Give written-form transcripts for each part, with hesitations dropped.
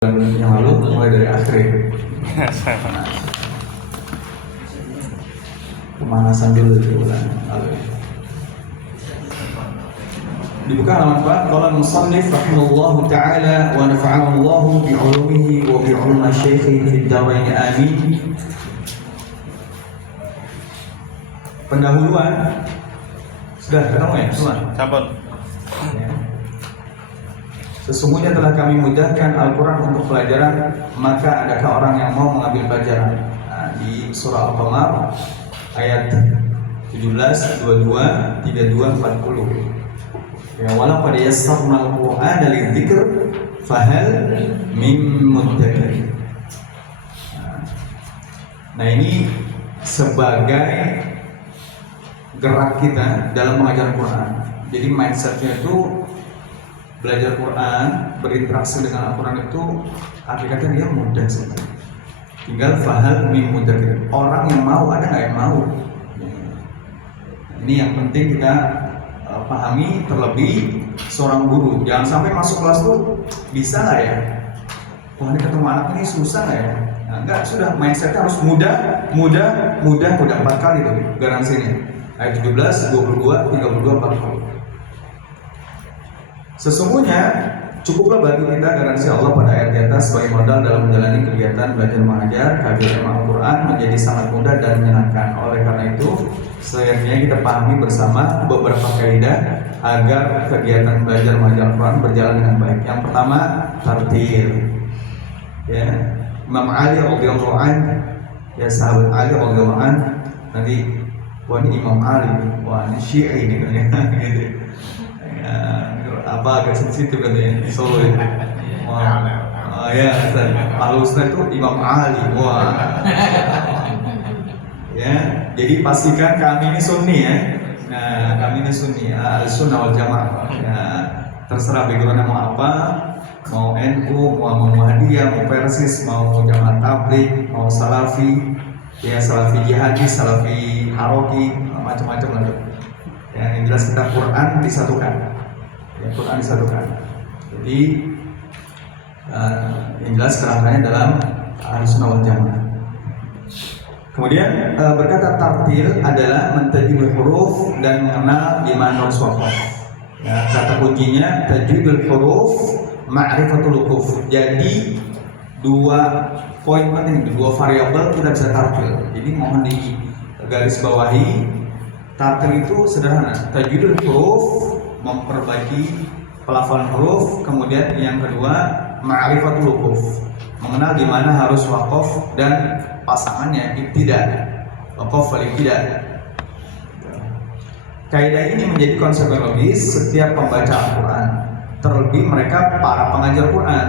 yang lalu mulai dari akhir pemanasan dulu di bulan lalu. Dibuka halaman 4. Qala al-musannif rahimahullahu ta'ala wa nafa'ana Allahu bi 'ulumihi wa bi 'ulumi syaikhi fid darain amin. Pendahuluan sudah ketemu ya semua? Sampun. Ya. Sesungguhnya telah kami mudahkan Al-Quran untuk pelajaran, maka adakah orang yang mau mengambil pelajaran? Di surah Al-Qamar ayat 17, 22, 32, 40. Ya, walaqad yassarna al-Qur'ana lidzikr fahal min muddakir. Nah, ini sebagai gerak kita dalam mengajar Quran. Jadi mindsetnya itu belajar Quran, berinteraksi dengan Al-Quran itu hakikatnya dia mudah sekali. Tinggal fahal min muddakir. Orang yang mau, ada nggak yang mau? Ini yang penting kita pahami, terlebih seorang guru. Jangan sampai masuk kelas tuh bisa nggak ya? Wah, ini ketemu anak ini susah nggak ya? Nah, enggak, sudah mindsetnya harus mudah 4 kali tuh garansinya. Ayat 17, 22, 32, 40. Sesungguhnya cukuplah bagi kita garansi Allah pada ayat di atas sebagai modal dalam menjalani kegiatan belajar mengajar KBM Al-Quran menjadi sangat mudah dan menyenangkan. Oleh karena itu, seyogyanya kita pahami bersama beberapa kaidah agar kegiatan belajar mengajar Al-Quran berjalan dengan baik. Yang pertama, tartil. Ya, Imam Ali radhiyallahu anhu, ya sahabat Ali radhiyallahu anhu, nanti wah ini Imam Ali, wah ini Syi'i ini kan ya, gitu. Ya, apa agak sensitif katanya di Solo ya. Wah, ya, Pak Ustaz itu Imam Ali. Wah. Ya, jadi pastikan kami ini Sunni ya. Nah, kami ini Sunni, Al-Sunnah wal Jamaah. Ya, terserah backgroundnya mau apa, mau NU, mau Muhammadiyah, mau Persis, mau Jamaah Tabligh, mau Salafi, ya Salafi Jihadi, Salafi Haroki, macam-macam lah. Ya, yang jelas kita Quran disatukan. Ya, Quran disatukan. Jadi yang jelas kerangkanya dalam Ahlussunnah wal Jamaah. Kemudian berkata tartil adalah mentajwidul huruf dan mengenal di mana harus waqaf. Ya, kata kuncinya tajwidul huruf, ma'rifatul wuquf. Jadi dua poin penting, dua variabel kita bisa tartil. Jadi mohon di garis bawahi, tartil itu sederhana. Tajwidul huruf, memperbaiki pelafalan huruf. Kemudian yang kedua, ma'rifatul wuquf, mengenal di mana harus waqaf dan pasangannya ibtida, waqaf wal ibtida. Kaidah ini menjadi konsep logis setiap pembaca Al-Quran, terlebih mereka para pengajar Quran,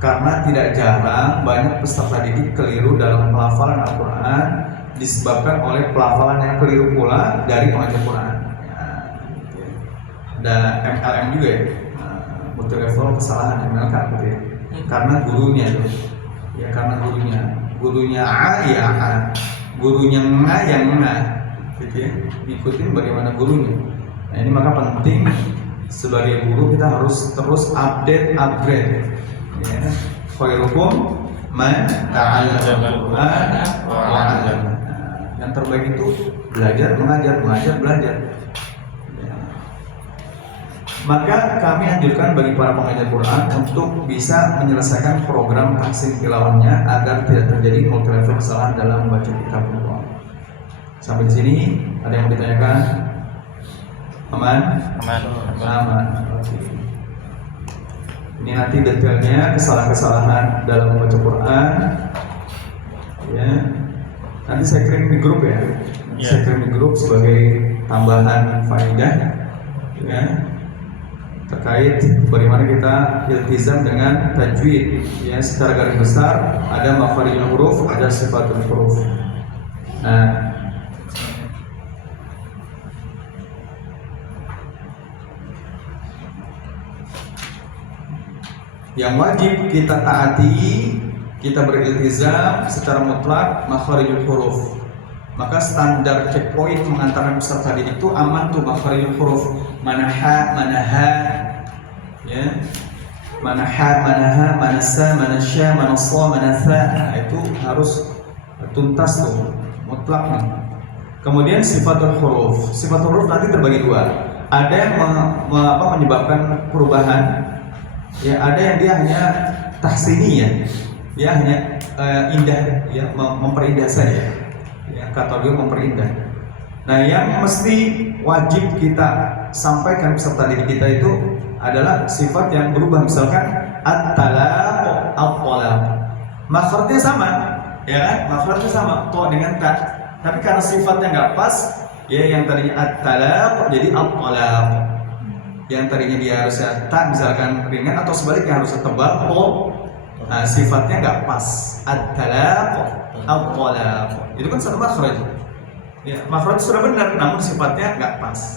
karena tidak jarang banyak peserta didik keliru dalam pelafalan Al-Quran disebabkan oleh pelafalan yang keliru pula dari pengajar Quran. Ada MLM juga ya, multi-level kesalahan MLK gitu ya, karena gurunya tuh, ya karena gurunya A ya A, gurunya nga yang nga, gitu ya, ikutin bagaimana gurunya. Nah ini maka penting sebagai guru kita harus terus upgrade, ya. Khairukum man ta'allama Al-Qur'an wa 'allama. Yang terbaik itu belajar, mengajar, belajar. Maka kami anjurkan bagi para pengajar Quran untuk bisa menyelesaikan program tahsin tilawahnya agar tidak terjadi multi-level kesalahan dalam membaca kitab Quran. Sampai di sini ada yang mau ditanyakan? Aman. Oke. Ini nanti detailnya kesalahan-kesalahan dalam membaca Quran. Ya. Nanti saya kirim di grup ya. Saya kirim di grup sebagai tambahan faedah. Ya. Terkait bagaimana kita iltizam dengan tajwid, ya secara garis besar ada makharijul huruf, ada sifatul huruf. Nah, yang wajib kita taati, kita beriltizam secara mutlak makharijul huruf. Maka standar checkpoint mengantarkan peserta didik itu aman tuh makharijul huruf, mana ha, ya. manaha, manaha, manasa, manasya, manasa, manasa. Nah, itu harus tuntas tuh, mutlak nih. Kemudian sifatul huruf. Sifatul huruf nanti terbagi dua. Ada yang menyebabkan perubahan. Ya, ada yang dia hanya tahsini ya. Dia hanya indah ya, memperindah saja. Ya, kategori memperindah. Nah, yang mesti wajib kita sampaikan peserta didik kita itu adalah sifat yang berubah, misalkan at-talaq, at-talaq. Makhrajnya sama, ya kan? Makhrajnya sama, to dengan ta. Tapi karena sifatnya nggak pas, ya yang tadinya at-talaq jadi at-talaq. Yang tadinya dia harusnya ta misalkan ringan atau sebaliknya harusnya tebal, to. Nah, sifatnya nggak pas. At-talaq, at-talaq. Itu kan satu makhraj. Ya, makhraj sudah benar, namun sifatnya nggak pas.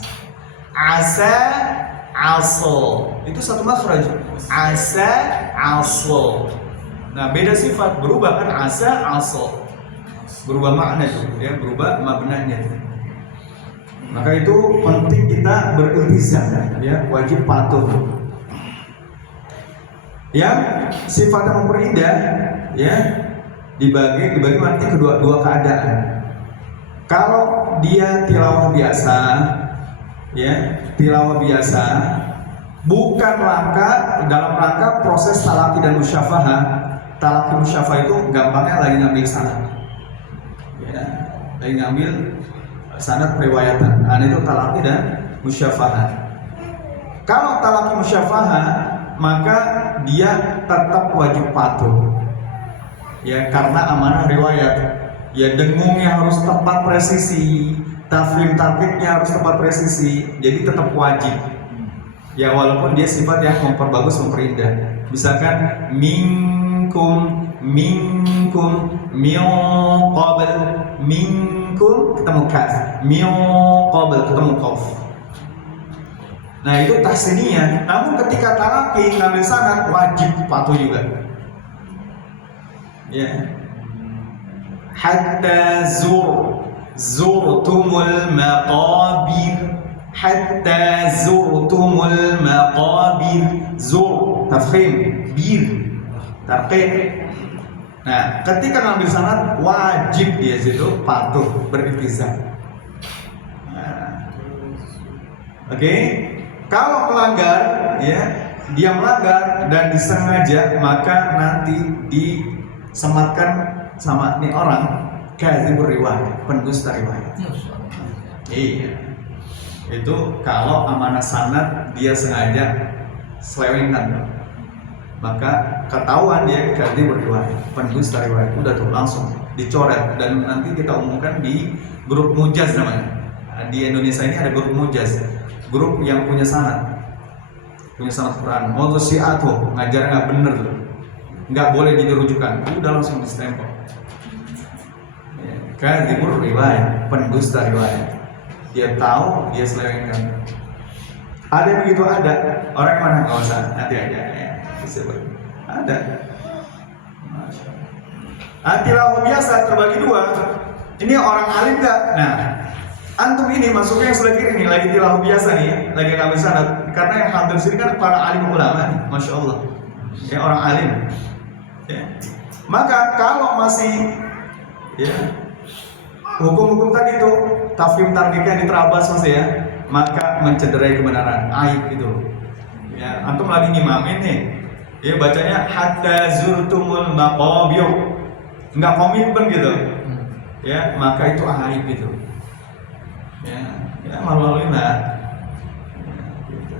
Asa, aso, itu satu makhraj. Asa, aso. Nah, beda sifat, berubah kan asa, aso. Berubah makna itu, ya, berubah maknanya. Maka itu penting kita beriltizam, ya, wajib patuh. Yang sifatnya memperindah, ya, dibagi nanti dua keadaan. Kalau dia tilawah biasa, ya, tilawah biasa, bukan dalam rangka proses talaqi dan musyafahah. Talaqi musyafahah itu gampangnya lagi ngambil sanad, ya, lagi ngambil sanad periwayatan. Nah, itu talaqi dan musyafahah. Kalau talaqi musyafahah, maka dia tetap wajib patuh, ya, karena amanah riwayat. Ya, dengungnya harus tepat presisi, tafhim tarkibnya harus tepat presisi, jadi tetap wajib. Ya, walaupun dia sifat yang memperbagus, memperindah. Misalkan minkum, minkum, min qabl, minkum ketemu kaf, min qabl ketemu qaf. Nah, itu tahsiniyah. Namun ketika talaqi ngambil sanad wajib patuh juga. Ya. Hatta zurtumul maqabir, hatta zurtumul maqabir. Zur tafkhim, bir tarqiq. Nah, ketika ngambil sanad wajib dia situ patuh, beriltizam. Nah, oke. Kalau melanggar, ya, dia melanggar dan disengaja, maka nanti disematkan sama ini orang kadzibur riwayat, pendusta riwayat. Iya. Itu kalau amanah sanad dia sengaja selewengkan, maka ketahuan dia kadzibur riwayat, pendusta riwayat. Udah tuh langsung dicoret dan nanti kita umumkan di grup mujaz namanya. Di Indonesia ini ada grup mujaz, grup yang punya sanad Quran. Mau tuh tuh ngajar nggak bener tuh, nggak boleh jadi rujukan, udah langsung distempel. Kadzibur riwayat, pendusta riwayat. Dia tahu, dia selewengkan. Ada yang begitu, ada. Orang mana nggak usah, nanti aja ya. Ada. Tilawah biasa terbagi dua. Ini orang alim nggak? Nah, antum ini masuknya yang sebelah kiri nih, lagi tilawah biasa nih, lagi ngambil sanad. Karena yang hadir sini kan para alim ulama nih, masya Allah. Ya, orang alim. Ya. Maka kalau masih, ya, hukum-hukum tadi itu tafhim tarkibnya diterabas masih, ya, maka mencederai kebenaran, aib gitu. Ya, antum lagi ngimamin nih, ya, bacanya hatta zurtumul maqabir, nggak komitmen gitu, ya, maka itu aib gitu. Ya, malu-maluin lah, gitu.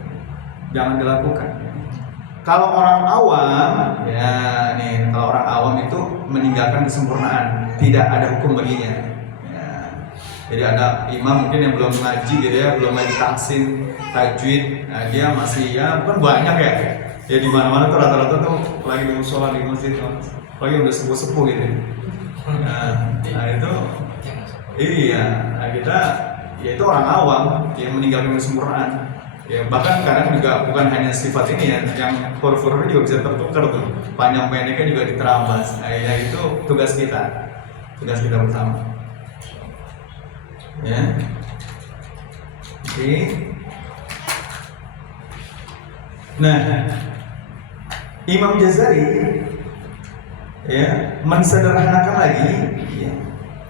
Jangan dilakukan. Kalau orang awam, ya, nih, kalau orang awam itu meninggalkan kesempurnaan, tidak ada hukum baginya. Jadi ada imam mungkin yang belum ngaji gitu ya, belum ngaji tahsin, tajwid, nah dia masih, ya, bukan banyak ya. Ya di mana-mana tuh rata-rata tuh lagi di musola, di masjid, lagi udah sepuh-sepuh gitu. Nah itu, iya, nah kita, ya itu orang awam yang meninggalkan kesempurnaan. Ya, bahkan kadang juga bukan hanya sifat ini ya, yang huruf-hurufnya juga bisa tertukar tuh, panjang pendeknya juga diterabas. Nah, ya itu tugas kita bersama. Ya, oke. Nah, Imam Jazari ya mensederhanakan lagi ya,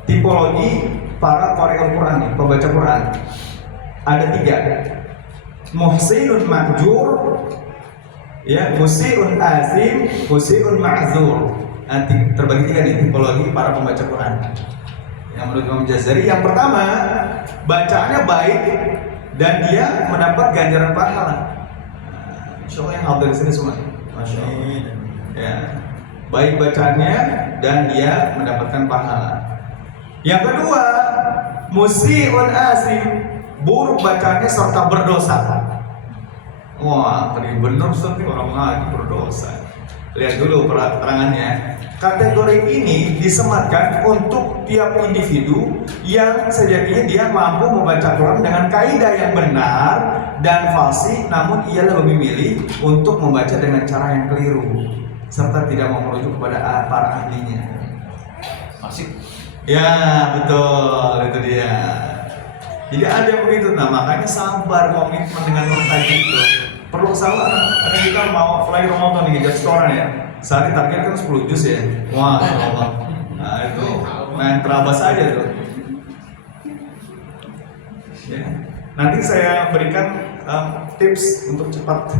tipologi para qari Al-Quran, pembaca Quran. Ada 3. Muhsinun mahjur, ya, musiun azim, musiun ma'zur. Nanti terbagi 3 nih tipologi para pembaca Quran. Yang menurut Imam Jazari, yang pertama bacaannya baik dan dia mendapat ganjaran pahala. Insya Allah yang hadir di sini semua. Masya Allah. Ya, baik bacaannya dan dia mendapatkan pahala. Yang kedua, musiun azim, buruk bacaannya serta berdosa. Wah, tadi benar Ustaz, orang ngaji berdosa. Lihat dulu keterangannya. Kategori ini disematkan untuk tiap individu yang sejatinya dia mampu membaca Quran dengan kaidah yang benar dan fasih, namun ia lebih memilih untuk membaca dengan cara yang keliru serta tidak mau merujuk kepada para ahlinya. Masih? Ya, betul, itu dia. Jadi ada begitu, nah makanya sabar komitmen dengan mentajwid itu. Perlu sabar, karena kita mau fly Ramadan nih, ngejar setoran ya. Sehari target kan 10 juz ya. Wah, Allah. Nah itu main terabas aja tuh. Ya. Nanti saya berikan tips untuk cepat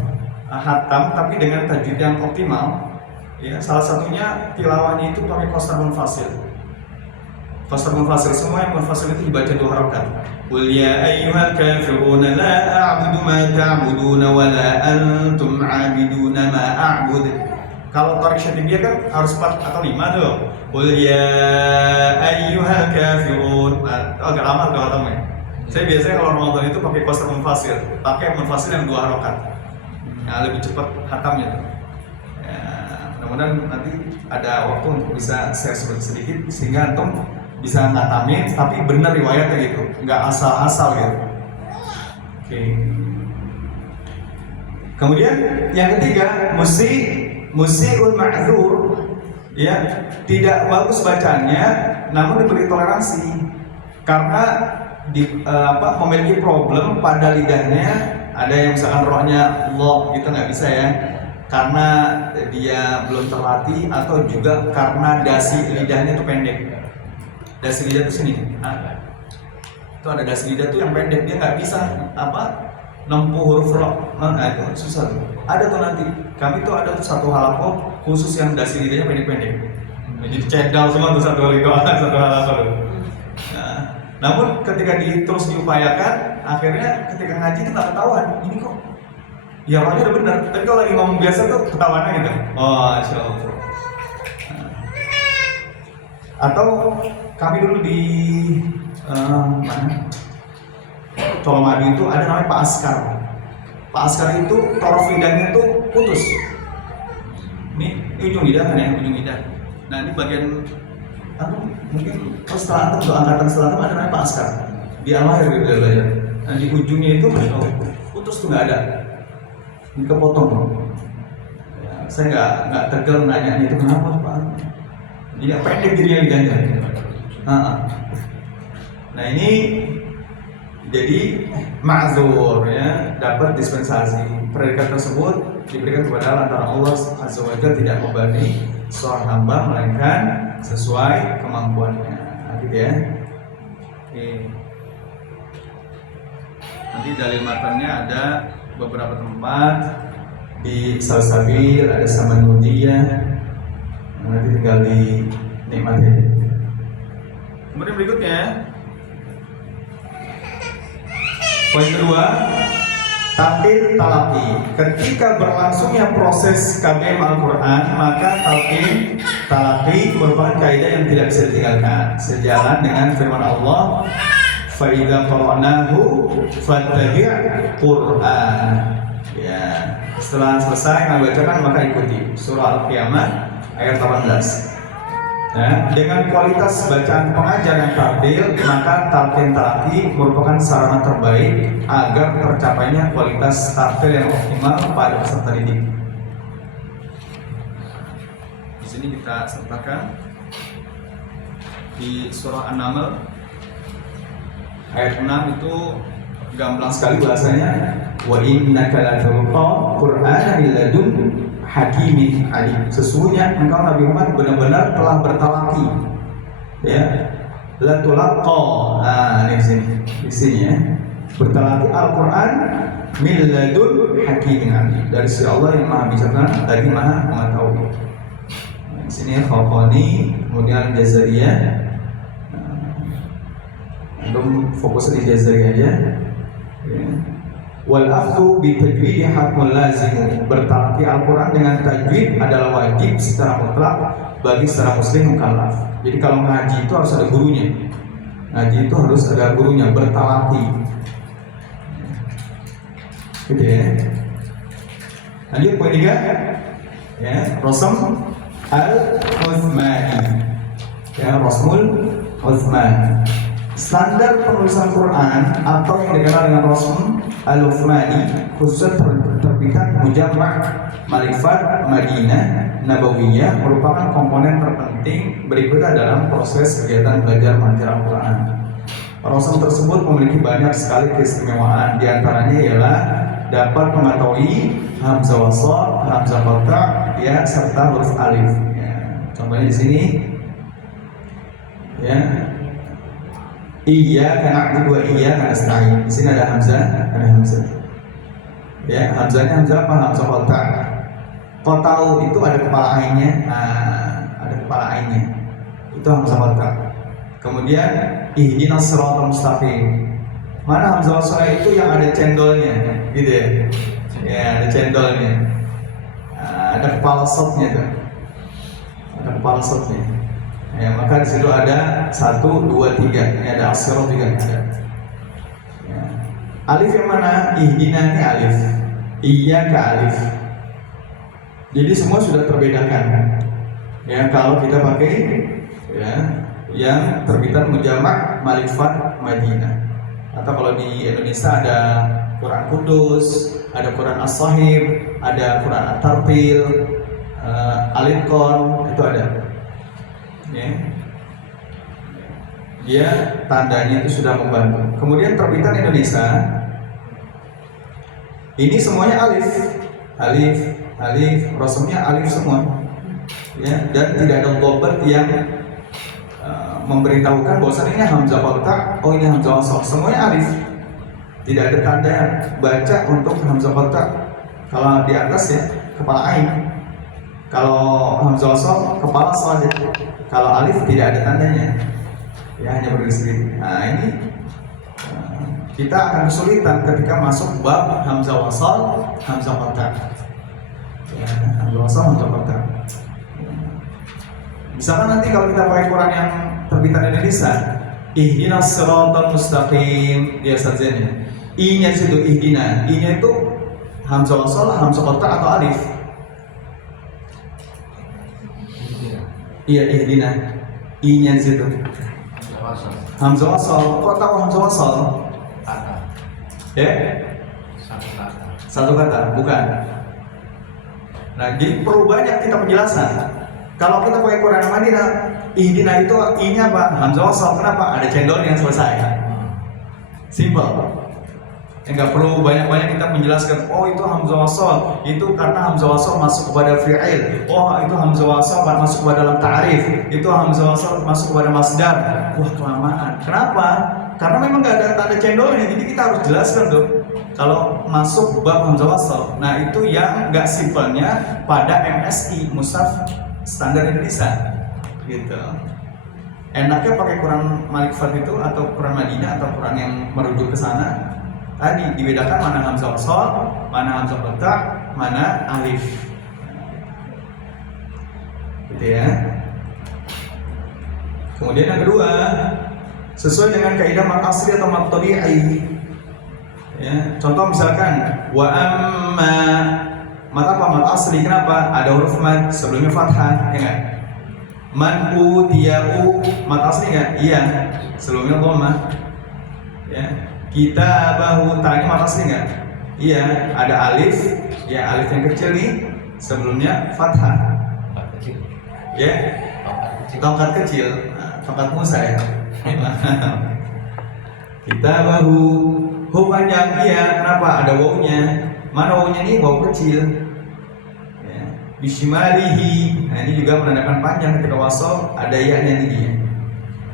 hatam, tapi dengan tajwid yang optimal. Ya, salah satunya tilawahnya itu pakai qasar munfasil. Qasar munfasil, semua yang munfasil itu dibaca 2 harakat. Qul ya ayyuhal kafiruna la a'budu ma ta'buduna wa la antum 'abiduna ma a'bud. Kalau tarik syadidiyah kan harus 4 atau 5 tuh. Qul ya ayyuhal kafirun. Agak lama tuh hatamnya. Saya biasanya kalau Ramadan itu pakai qasar munfasil, pakai munfasil yang 2 harakat. Nah, lebih cepat hatamnya tuh. Ya, mudah-mudahan nanti ada waktu untuk bisa share sedikit sehingga antum bisa ngatamin tapi benar riwayatnya gitu, nggak asal-asal gitu. Oke. Kemudian yang ketiga, musiun ma'zur, ya, tidak bagus bacanya namun diberi toleransi karena memiliki problem pada lidahnya. Ada yang misalkan rohnya Allah gitu nggak bisa ya, karena dia belum terlatih atau juga karena dasi lidahnya tuh pendek. Dasi lidah tuh sini, itu ada dasi lidah tuh yang pendek, dia nggak bisa nempuh huruf roh. Nah itu susah tuh. Ada tuh nanti kami tuh ada tuh satu halakoh khusus yang dasi lidahnya pendek-pendek. Jadi cedal semua tuh satu halakoh. Nah, namun ketika terus diupayakan, akhirnya ketika ngaji itu nggak ketahuan. Ini kok ya rohnya udah benar. Tapi kalau lagi ngomong biasa tuh ketahuannya gitu. Oh, insya Allah. Atau kami dulu di mana? Colomadu itu ada namanya Pak Askar. Pak Askar itu torof lidahnya tuh putus. Ini ujung lidah kan ya, ujung lidah. Nah ini bagian mungkin setelah untuk angkatan setelah ada namanya Pak Askar. Dia lahir gitu belajar. Nah di ujungnya itu putus tuh nggak ada. Ini kepotong. Ya, saya nggak tegal nanya itu kenapa Pak. Jadi pendek jadinya lidahnya. Nah ini jadi ma'zur ya, dapat dispensasi. Predikat tersebut diberikan kepada lantaran Allah Azza wa Jalla tidak membebani seorang hamba melainkan sesuai kemampuannya. Nah, gitu ya. Oke. Nanti dalil matanya ada beberapa tempat di Salsabil, ada Samanudiyah. Nanti tinggal dinikmati. Kemudian berikutnya, poin kedua, talqin talaqi. Ketika berlangsungnya proses KBM Al-Quran, maka talqin talaqi merupakan kaidah yang tidak bisa ditinggalkan. Sejalan dengan firman Allah, fa idza qara'nahu fattabi' Qur'an. Ya, setelah selesai membacakan maka ikuti. Surah Al-Qiyamah ayat 18. Nah, dengan kualitas bacaan pengajar yang terampil, maka talqin talaqi merupakan sarana terbaik agar tercapainya kualitas tampil yang optimal pada peserta didik. Di sini kita sertakan di surah An-Naml ayat 6 itu gamblang sekali bahasanya. Wa innaka latulqa Qur'anan min ladun hakimin alim. Sesungguhnya engkau Nabi Muhammad benar-benar telah bertalaki. Ya. La tulaqqa. Nah, di sini ya. Bertalaki Al-Qur'an min ladun hakimin alim. Dari sisi Allah yang Maha Bijaksana lagi Maha Mengetahui. Di sini Khawqani, kemudian Jazariyah. Belum fokus di Jazariyah aja. Ya. Wal akhdhu bi tajwid hakmun lazim. Bertalaki Al-Qur'an dengan tajwid adalah wajib secara mutlak bagi seorang muslim mukallaf. Jadi kalau ngaji itu harus ada gurunya. Ngaji itu harus ada gurunya, bertalaki. Gitu ya. Lanjut poin 3. Ya, Rasm al-Uthmani. Ya, Rasmul Uthmani. Standar penulisan Quran atau yang dikenal dengan Rasm al-Uthmani, khususnya terbitan Mujamma' Ma'rifat Madinah Nabawiyah, merupakan komponen terpenting berikutnya dalam proses kegiatan belajar mengajar Al-Quran. Rasm tersebut memiliki banyak sekali keistimewaan, di antaranya ialah dapat mengetahui hamzah wasal, hamzah qata', ya, serta huruf alif. Ya, contohnya di sini, ya. Iyyaka na'budu wa iyyaka nasta'in. Di sini ada hamzah, ada hamzah. Ya, hamzahnya hamzah apa? Hamzah qata'. Qata'u itu ada kepala ainnya. Nah, ada kepala ainnya. Itu hamzah qata'. Kemudian ihdinas siratal mustaqim. Mana hamzah wasal itu yang ada cendolnya, gitu ya. Ya, ada cendolnya. Nah, ada kepala sotnya tuh. Ada kepala sotnya. Ya, maka di situ ada 1, 2, 3. Ini ada as-sirat juga ada. Ya. Alif yang mana? Ihdina ini alif. Iyyaka alif. Jadi semua sudah terbedakan. Ya, kalau kita pakai ya yang terbitan Mujamma' Ma'rifat Madinah. Atau kalau di Indonesia ada Quran Kudus, ada Quran As-Sahih, ada Quran At-Tartil, Al-Itqan, itu ada. Ya. Dia tandanya itu sudah membantu. Kemudian terbitan Indonesia, ini semuanya alif, alif, alif, rasmnya alif semua. Ya, dan tidak ada dober yang memberitahukan bahwasanya ini hamzah qata', oh ini hamzah wasal, semuanya alif. Tidak ada tanda baca untuk hamzah qata'. Kalau di atas ya kepala ain. Kalau hamzah wasal kepala saja. Kalau alif tidak ada tandanya, ya hanya berdiri sendiri. Nah ini kita akan kesulitan ketika masuk bab hamzah wasal, hamzah qata'. Ya, hamzah wasal, hamzah qata'. Misalkan nanti kalau kita pakai Quran yang terbitan Indonesia, ihdinas siratal mustaqim, dia sajanya. I-nya situ ihdina, I-nya itu hamzah wasal, hamzah qata' atau alif? Iya, ihdina. I-nya situ. Hamzah wasal. Kok tahu hamzah wasal? Kata. Ya? Satu kata. Satu kata, bukan. Nah, jadi perlu banyak kita penjelasan. Kalau kita pakai Quran Madinah, ihdina itu I-nya apa? Hamzah wasal. Kenapa? Ada cendol yang selesai. Simple. Enggak perlu banyak-banyak kita menjelaskan. Oh itu hamzah wasal, itu karena hamzah wasal masuk kepada fi'il. Oh itu hamzah wasal masuk kepada dalam ta'rif. Itu hamzah wasal masuk kepada masdar. Wah kelamaan. Kenapa? Karena memang nggak ada tanda cendolnya. Jadi kita harus jelaskan tuh. Kalau masuk bab hamzah wasal, nah itu yang nggak simpelnya pada MSI Mushaf Standar Indonesia, gitu. Enaknya pakai Quran Ma'rifat itu atau Quran Madinah atau Quran yang merujuk ke sana. Tadi dibedakan mana hamzah wasal, mana hamzah qata', mana alif. Gitu ya. Kemudian yang kedua, sesuai dengan kaidah mad asli atau mad tabi'i. Ya, contoh misalkan wa amma, mad apa mad asli? Kenapa? Ada huruf mad sebelumnya fathah, ya enggak? Man utiya'u, mad asli enggak? Iya, sebelumnya dhammah. Ya. Kita bahu tanya mad asli enggak? Iya, ada alif, ya alif yang kecil nih, sebelumnya fathah. Kecil. Ya, tongkat kecil, tongkat Musa ya. Kita bahu, hu panjang, iya, kenapa? Ada wawunya. Mana wawunya nih? Wawu kecil. Ya. Bishimalihi. Nah, ini juga menandakan panjang ketika wasol ada ya-nya di dia.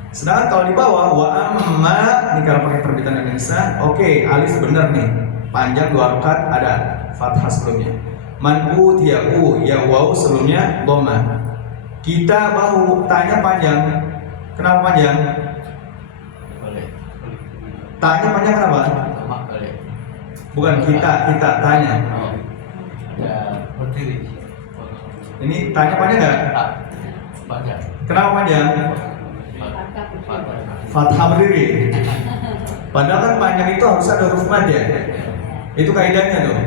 Sedangkan kalau di bawah wa amma, ini kalau pakai terbitan Indonesia, oke, alif benar nih. Panjang 2 harakat ada fathah sebelumnya. Man utiyahu, ya waw sebelumnya dhamma. Kita bahu, tanya panjang. Kenapa panjang? Boleh. Tanya panjang kenapa? Sama boleh. Bukan kita tanya. Oh. Ya, berdiri. Ini tanya panjang nggak? Tak. Panjang. Kenapa panjang? Fathah berdiri. Padahal kan panjang itu harus ada huruf mad ya. Itu kaidahnya tuh.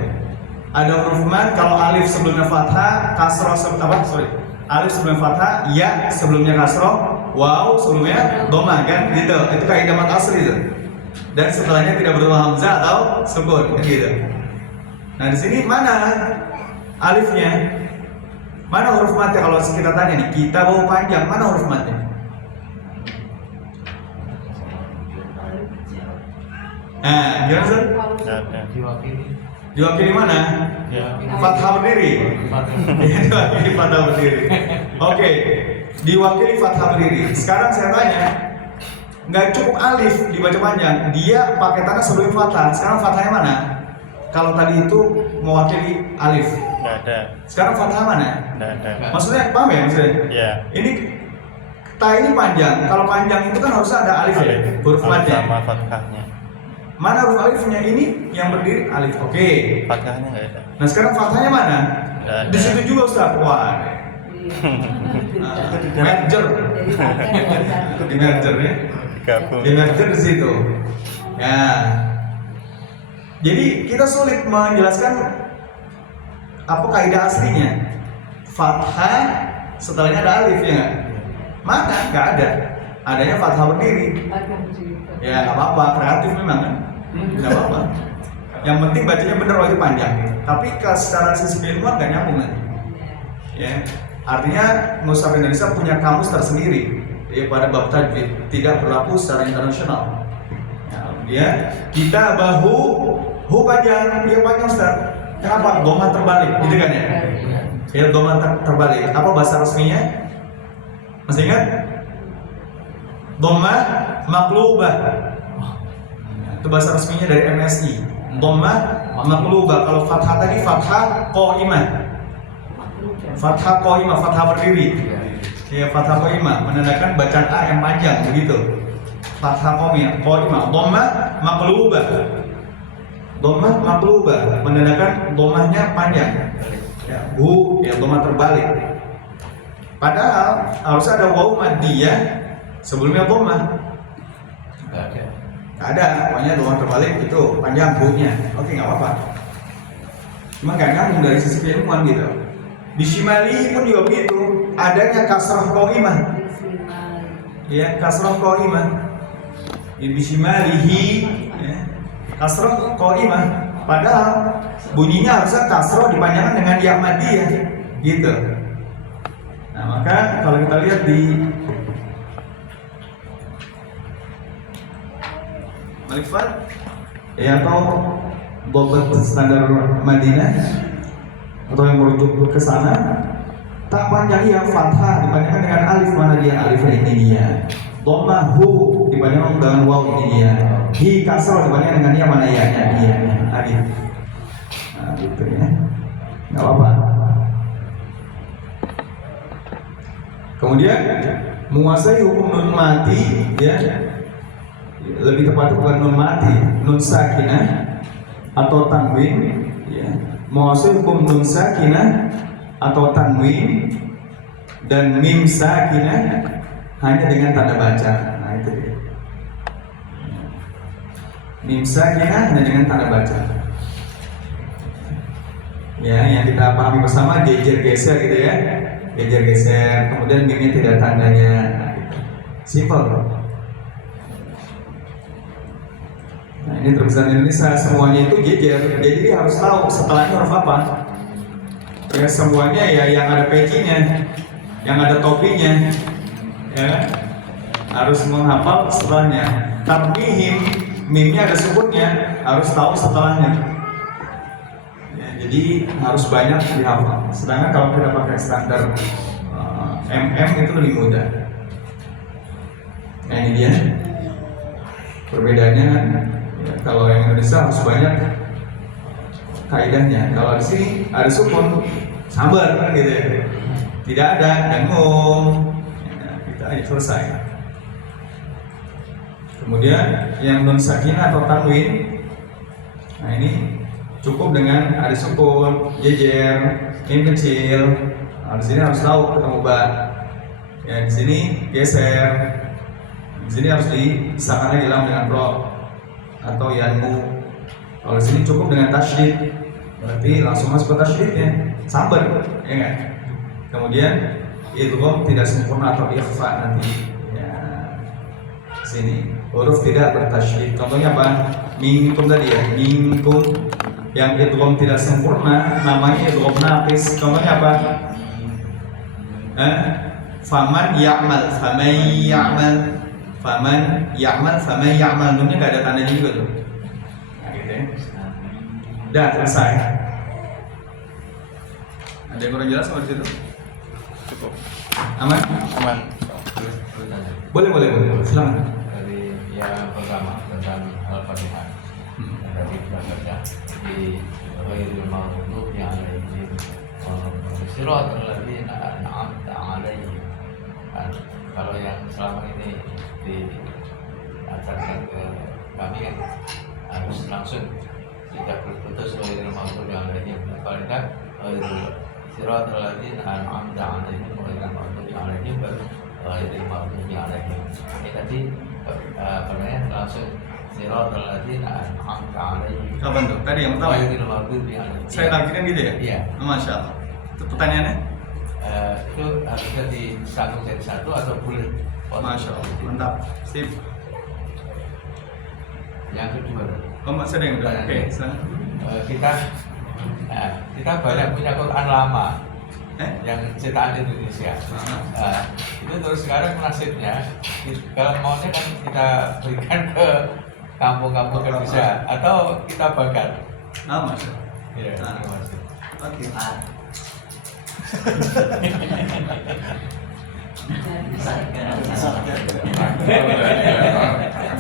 Ada huruf mad kalau alif sebelumnya fathah, kasroh alif sebelumnya fathah, ya sebelumnya kasroh, waw sebelumnya dhamma kan gitu. Itu kaidah mad asli itu. Dan setelahnya tidak bertemu hamzah atau sukun gitu. Nah, di sini mana alifnya? Mana huruf madnya kalau kita tanya nih, kita bawa panjang, mana huruf madnya? Nah, gimana sih? Diwakili. Diwakili mana? Fathah berdiri. Ya, diwakili fathah berdiri. Oke, diwakili fathah berdiri. Sekarang saya tanya, nggak cukup alif dibaca panjang, dia pakai tanda sebelum fathah. Sekarang fathahnya mana? Kalau tadi itu mewakili alif. Nggak ada. Sekarang fathah mana? Nggak ada. Maksudnya paham ya maksudnya? Iya. Ini ta ini panjang. Kalau panjang itu kan harus ada alif ya, huruf Alif madnya. sama fathahnya. Mana huruf alifnya? Ini yang berdiri alif. Oke. Fathahnya nggak ada. Nah sekarang fathahnya mana? Nggak ada. Di situ juga Ustaz. Wah. Merger. Itu di merger ya. Gabung. Di merger di situ. Ya. Jadi kita sulit menjelaskan apa kaidah aslinya. Fathah setelahnya ada alif ya nggak? Mana? Nggak ada. Adanya fathah berdiri. Ya nggak apa-apa, kreatif memang kan. Nggak apa-apa. Yang penting bacanya bener waktu panjang. Tapi secara sisi keilmuan nggak nyambung nanti. Ya, artinya Mushaf Indonesia punya kamus tersendiri pada bab tajwid, tidak berlaku secara internasional. Ya, kita bahu, hu panjang, dia panjang Ustaz. Kenapa? Dhamma terbalik, gitu kan ya? Ya, dhamma terbalik. Apa bahasa resminya? Masih ingat? Dhamma maqlubah. Itu bahasa resminya dari MSI. Dhamma maqlubah. Kalau fathah tadi fathah qaimah. Fathah qaimah, fathah berdiri. Ya, fathah qaimah menandakan bacaan A yang panjang begitu. Fathah qaimah, dhamma maqlubah. Dhamma maqlubah menandakan dhammahnya panjang. Ya, bu, ya dhamma terbalik. Padahal harus ada waw maddiyah sebelumnya dhamma. Nggak ada. Nggak ada, pokoknya dhamma terbalik itu panjang bu-nya. Oke, nggak apa-apa. Cuma nggak nyambung dari sisi keilmuan gitu. Bishimali pun juga begitu. Adanya kasrah qaimah. Ya, kasrah qaimah. Bishimalihi ya. Kasrah qaimah. Padahal bunyinya harusnya kasrah dipanjangkan dengan ya maddiyah gitu. Nah, maka kalau kita lihat di Malikfat ya atau Bobat standar Madinah atau yang merujuk ke sana, tak panjang yang fathah dipanjangkan dengan alif, mana dia alifnya ini dia. Dhamma hu dipanjangkan dengan waw ini dia. Hi kasrah dipanjangkan dengan ya, mana ya nya dia alif. Nah, gitu ya. Enggak apa-apa. Kemudian menguasai hukum nun mati ya. Lebih tepatnya bukan nun mati, nun sakinah atau tanwin ya. Menguasai hukum nun sakinah atau tanwin dan mim sakinah hanya dengan tanda baca. Nah, itu dia. Mim sakinah hanya dengan tanda baca. Ya, yang kita pahami bersama jejer geser gitu ya. Jejer geser, kemudian mimnya tidak tandanya. Nah, gitu. Simple. Nah, ini terbesar Indonesia semuanya itu jejer, jadi dia harus tahu setelahnya huruf apa. Ya, semuanya ya yang ada pecinya, yang ada topinya, ya harus menghafal setelahnya. Tarmihim, mimnya ada sukunnya, harus tahu setelahnya. Ya, jadi Jadi harus banyak dihafal. Sedangkan kalau kita pakai standar MM itu lebih mudah. Nah ini dia perbedaannya. Ya, kalau yang Indonesia harus banyak kaidahnya. Kalau di sini ada sukun, sabar kan gitu ya. Tidak ada dengung, ya, kita aja selesai. Kemudian yang nun sakinah atau tanwin, nah ini cukup dengan ada sukun, jejer, mim kecil. Nah, di sini harus tahu ketemu ba. Ya di sini geser. Di sini harus disamakan lagi lam dengan ro atau yanmu. Kalau di sini cukup dengan tasydid, berarti langsung masuk ke tasydidnya, sabar, ya kan? Kemudian idgham tidak sempurna atau ikhfa nanti. Ya, sini huruf tidak bertasydid. Contohnya apa? Minkum tadi ya, minkum. Yang idgham tidak sempurna namanya idgham naqis. Contohnya apa? Faman ya'mal, faman ya'mal, faman ya'mal, faman ya'mal. Nunnya nggak ada tandanya juga tuh. Nah, gitu ya. Udah selesai. Ada yang kurang jelas sama di situ? Cukup. Aman? Aman. Terus tanya. Boleh. Silakan. Dari yang pertama tentang Al-Fatihah. Tadi kita baca di ghairil maghdubi alaihim siratal ladzina an'amta alaihim. Kalau yang selama ini diajarkan ke kami kan harus langsung tidak berputus ghairil maghdubi alaihim. Kalau tidak siratal ladzina an'amta alaihim ghairil maghdubi alaihim baru ghairil maghdubi alaihim. Ini tadi apa namanya langsung siratal ladzina an'amta alaihim. Kapan tuh? Tadi yang pertama ya? Ghairil maghdubi alaihim. Saya targetkan gitu ya? Iya. Masya Allah. Itu pertanyaannya? Itu harusnya disambung jadi satu atau boleh? Masya Allah. Mantap. Sip. Yang kedua, Oh, masih ada yang udah? Oke, silakan. kita banyak punya Quran lama yang cetakan Indonesia. Itu terus sekarang nasibnya kalau maunya kan kita berikan ke kampung-kampung Indonesia atau kita bakar. Ah, Masya Allah. Iya, Nah. terima kasih. Oke.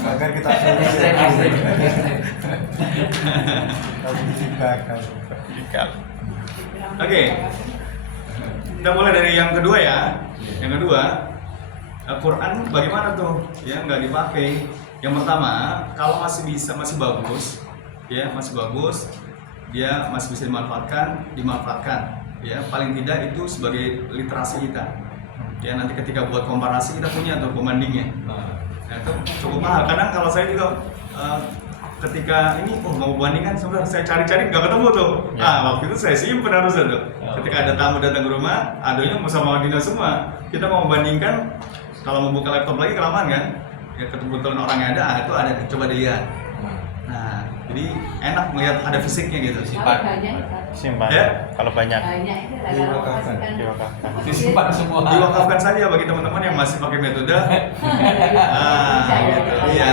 Agar kita Ikan. Oke. Kita mulai dari yang kedua ya. Yang kedua, Al-Quran bagaimana tuh? Ya, nggak dipakai. Yang pertama, kalau masih bisa, masih bagus, ya masih bagus, dia masih bisa dimanfaatkan. Ya, paling tidak itu sebagai literasi kita. Ya, nanti ketika buat komparasi kita punya tuh pembandingnya. Nah, itu cukup mahal. Kadang kalau saya juga ketika ini mau bandingkan sebentar saya cari-cari nggak ketemu tuh. Ya. Nah, waktu itu saya simpen harusnya tuh. Ketika ada tamu datang ke rumah, adanya sama Dina semua. Kita mau membandingkan, kalau mau buka laptop lagi kelamaan kan? Ya kebetulan orangnya ada, itu ada, coba dilihat. Nah, jadi enak melihat ada fisiknya gitu. Simpan. Ya. Kalau banyak Diwakafkan. diwakafkan. Disimpan semua. Diwakafkan saja bagi teman-teman yang masih pakai metode. Gitu. Iya.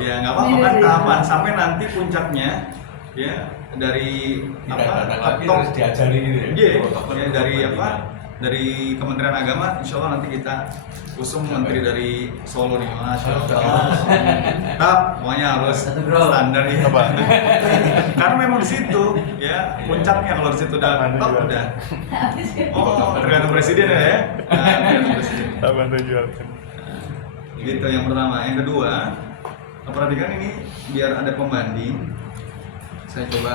Ya nggak apa-apa kan tahapan sampai nanti puncaknya ya dari Tidak datang lagi top. terus diajari gitu ya. Iya, ya, dari apa? Dari Kementerian Agama, insya Allah nanti kita usung menteri dari Solo nih, masya Allah. Tetap, pokoknya harus standar nih. Coba. Karena memang di situ, ya puncaknya kalau di situ udah top udah. Oh, tergantung presiden ya. Nah, tergantung presiden. Tak bantu jualkan. Gitu yang pertama. Yang kedua, perhatikan ini biar ada pembanding. Saya coba.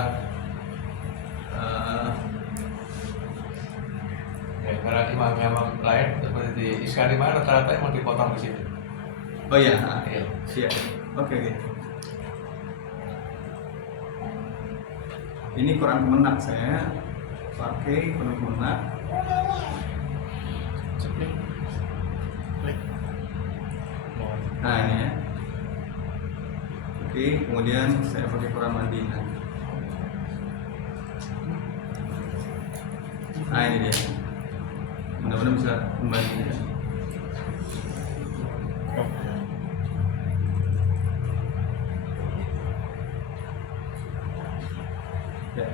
Ya, karena imam lain seperti di Iskarima rata-rata emang dipotong di situ. Oh iya, Iya. siap. Oke. Ini Quran Kemenak saya pakai Quran Kemenak. Nah ini ya. Oke, kemudian saya pakai Quran Madinah. Nah ini dia. Mudah-mudahan bisa membandingkan. Ya.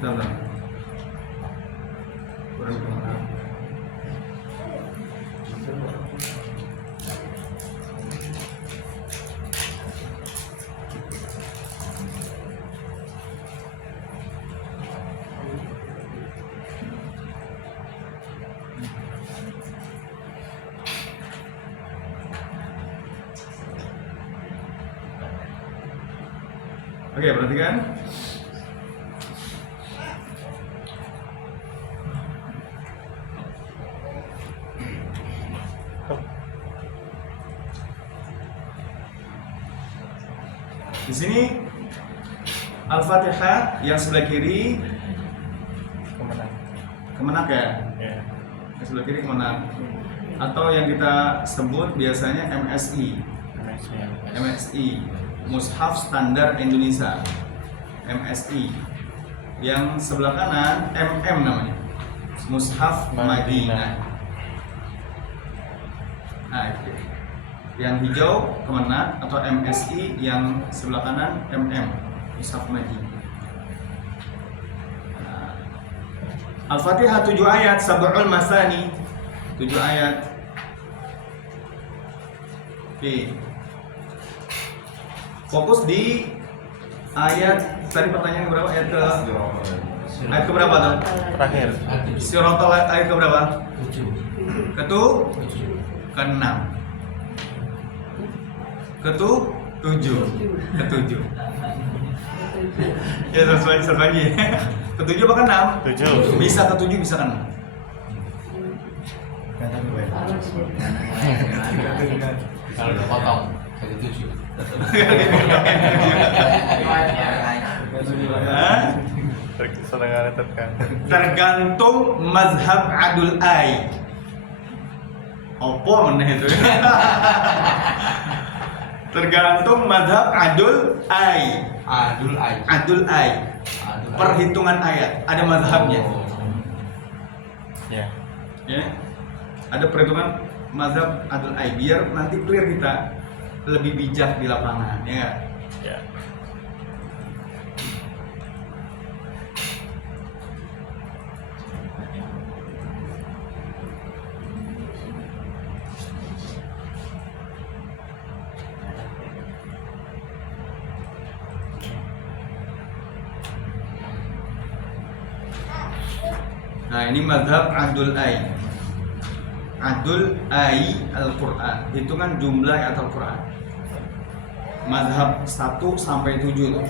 Bentar. Kurang kemana? Oke, perhatikan. Di sini Al-Fatihah yang sebelah kiri Kemenang. kemenak ya. Ya. Yang sebelah kiri kemenak. Atau yang kita sebut biasanya MSI. MSI, Mushaf Standar Indonesia. MSI. Yang sebelah kanan MM namanya. Mushaf Madinah. Nah, itu. Yang hijau kemenak atau MSI, yang sebelah kanan MM, Mushaf Madinah. Nah, Al-Fatihah 7 ayat, Sab'ul Masani 7 ayat. Oke. Fokus di ayat tadi, pertanyaan berapa? Ayat ke berapa tuh? Terakhir. Siratal ayat ke berapa? Ke-6. Ke-7. Ya, satu lagi. Ke-7 apa ke-6? 7. Bisa ke-7, bisa ke-6. Kalau udah potong jadi 7. Terdengar terkan. Tergantung mazhab Adul Ai. Apa meneh itu? Tergantung mazhab Adul Ai. Adul Ai. Adul Ai. Perhitungan ayat ada mazhabnya. Ya. Ya. Ada perhitungan mazhab Adul Ai, biar nanti clear kita lebih bijak di lapangan, ya nggak? Ya. Nah, ini mazhab Adul Ai. Adul Ai Al-Quran, hitungan jumlah ayat Al-Quran. Mazhab 1 sampai 7 tuh.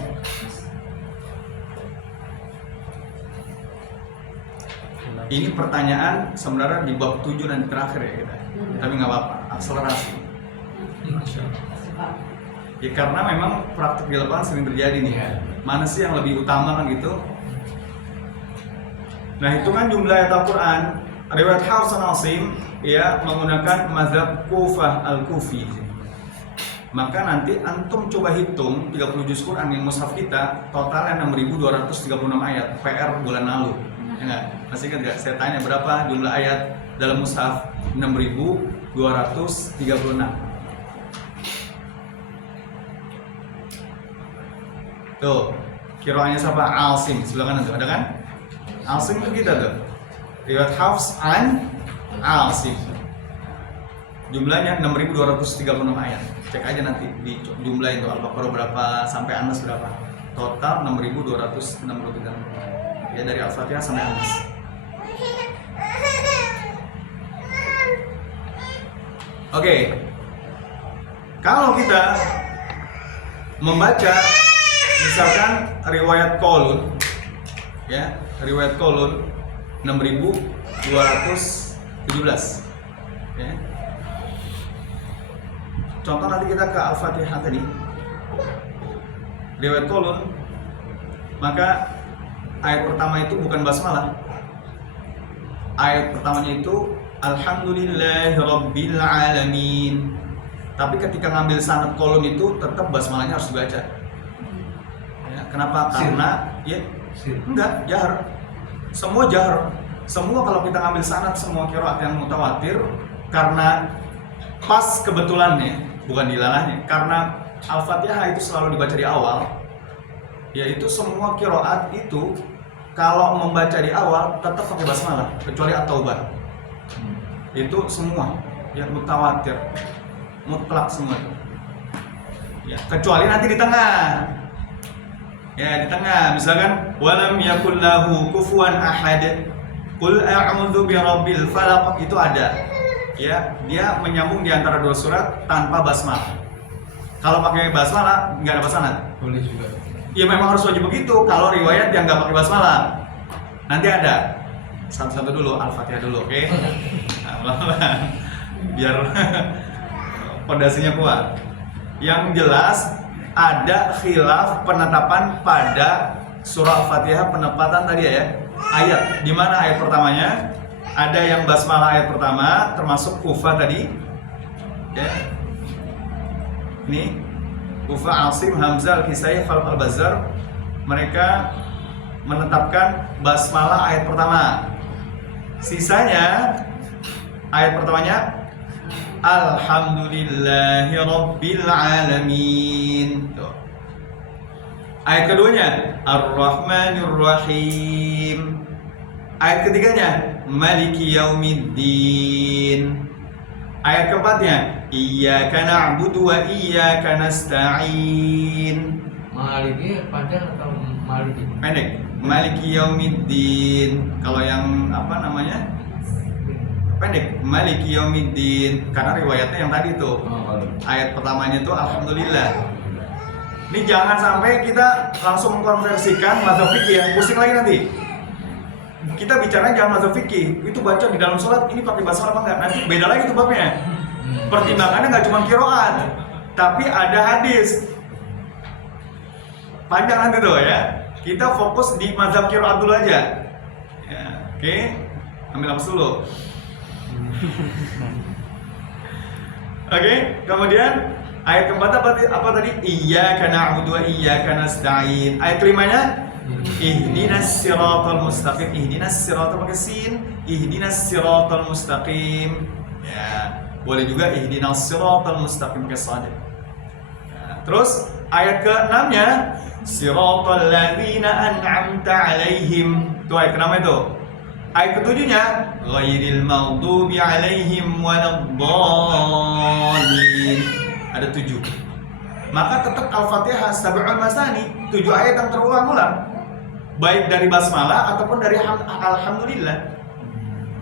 Ini pertanyaan sebenarnya di bab 7 dan terakhir ya kita. Tapi nggak apa-apa, akselerasi. Ya karena memang praktik di lapangan sering terjadi nih. Mana sih yang lebih utama kan gitu? Nah, hitungan jumlah ayat Al-Quran, riwayat Hafs an Asim ya menggunakan mazhab Kufah Al-Kufi. Maka nanti antum coba hitung 30 juz Quran yang mushaf kita, totalnya 6.236 ayat PR bulan lalu. Ya enggak? Masih ingat enggak? Saya tanya berapa jumlah ayat dalam mushaf? 6.236. Tuh, kiroahnya siapa? Asim, sebelah kanan tuh, ada kan? Asim itu kita tuh. Riwayat Hafs an Asim. Jumlahnya 6.236 ayat. Cek aja nanti di jumlah itu Al-Baqarah berapa sampai Anas berapa. Total 6.263. Ya dari Al-Fatihah sampai Anas. Oke. Kalau kita membaca misalkan riwayat Qolun, ya, riwayat Qolun 6.217, ya. Contoh nanti kita ke Al-Fatihah tadi, riwayat Qolun, maka ayat pertama itu bukan basmalah. Ayat pertamanya itu Alhamdulillahirabbil alamin. Tapi ketika ngambil sanad Qolun itu tetap basmalahnya harus dibaca. Ya, kenapa? Karena ya enggak jahar. Semua jahar. Semua kalau kita ngambil sanad semua qiraat yang mutawatir, karena pas kebetulannya, bukan dilalahnya, karena Al-Fatihah itu selalu dibaca di awal, yaitu semua qiraat itu kalau membaca di awal tetap pakai basmalah kecuali at-taubah. Itu semua ya mutawatir, mutlak semua. Ya, kecuali nanti di tengah. Ya, di tengah misalkan walam yakul lahu kufuwan ahad. Qul a'udzu birabbil falaq, itu ada. Ya, dia menyambung di antara dua surat tanpa basmalah. Kalau pakai basmalah nggak ada basmalah. Boleh juga. Ya memang harus wajib begitu. Kalau riwayat yang nggak pakai basmalah, nanti ada satu-satu dulu, Al-Fatihah dulu, oke? Nah, biar pondasinya kuat. Yang jelas ada khilaf penetapan pada surah Al-Fatihah, penempatan tadi ya, ayat. Di mana ayat pertamanya? Ada yang basmalah ayat pertama, termasuk Kufah tadi. Ya. Ini Kufah, Asim, Hamzah, Al-Kisai, Khalaf, Al-Bazzar, mereka menetapkan basmalah ayat pertama. Sisanya ayat pertamanya Alhamdulillahi Rabbil Alamin. Tuh. Ayat keduanya Ar-Rahmanir Rahim. Ayat ketiganya Maliki Yaumiddin. Ayat keempatnya Iyyaka na'budu wa iyyaka nasta'in. Maliki panjang atau Maliki? Pendek. Maliki Yaumiddin. Kalau yang apa namanya? Pendek. Maliki Yaumiddin. Karena riwayatnya yang tadi tuh. Ayat pertamanya tuh Alhamdulillah. Ini jangan sampai kita langsung mengkonversikan mazhab fikih ya. Pusing lagi nanti. Kita bicara jangan mazhab fikih. Itu baca di dalam sholat ini pakai basmalah apa enggak? Nanti beda lagi tuh babnya. Pertimbangannya nggak cuma qiraat, tapi ada hadis. Panjang nanti tuh ya. Kita fokus di mazhab qiraat dulu aja. Ya, oke. Ambil nafas dulu. Oke, kemudian ayat keempat apa tadi? Iyyaka na'budu wa iyyaka nasta'in. Ayat kelimanya Ihdinas siratal mustaqim. Ihdinas siratal pakai sin. Ihdinas siratal mustaqim. Ya, boleh juga ihdinas siratal mustaqim pakai shad. Ya, terus ayat ke-6-nya siratal ladzina an'amta 'alaihim. Itu ayat ke-6 itu. Ayat ke-7-nya ghairil maghdubi 'alaihim waladdallin. Ada 7. Maka tetap Al-Fatihah sab'ul masani, 7 ayat yang terulang-ulang. Baik dari basmalah ataupun dari alhamdulillah.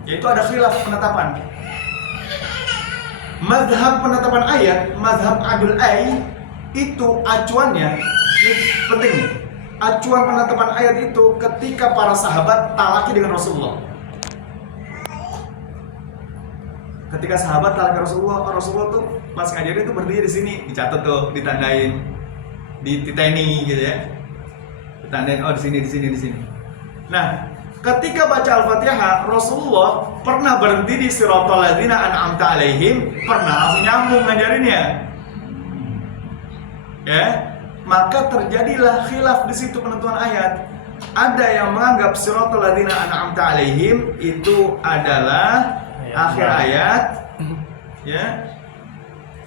Yaitu ada khilaf penetapan. Mazhab penetapan ayat, mazhab Adul Ai, itu acuannya, ini penting nih. Acuan penetapan ayat itu ketika para sahabat talaki dengan Rasulullah. Ketika sahabat talaki Rasulullah tuh pas ngajarin itu berdiri di sini, dicatat tuh, ditandain, dititeni gitu ya. Ditandain, oh di sini. Nah, ketika baca Al-Fatihah, Rasulullah pernah berhenti di siratal ladzina an'amta 'alaihim, pernah langsung nyambung ngajarinnya. Ya, maka terjadilah khilaf di situ penentuan ayat. Ada yang menganggap siratal ladzina an'amta 'alaihim itu adalah akhir ayat. Ya.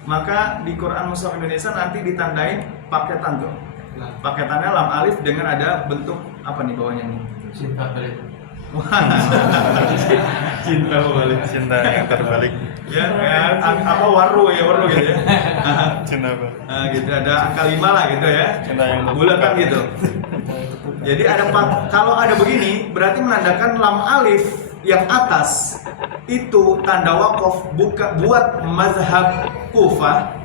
Maka di Quran Mushaf Indonesia nanti ditandain paketan tuh. Paketannya lam alif dengan ada bentuk apa nih bawahnya nih? Cinta balik. Cinta balik. Cinta yang terbalik. Ya, apa waru gitu ya. Cinta balik. Nah, gitu ada angka 5 lah gitu ya. Cinta yang bulatan gitu. Jadi ada kalau ada begini berarti menandakan lam alif yang atas itu tanda waqaf buat mazhab Kufah.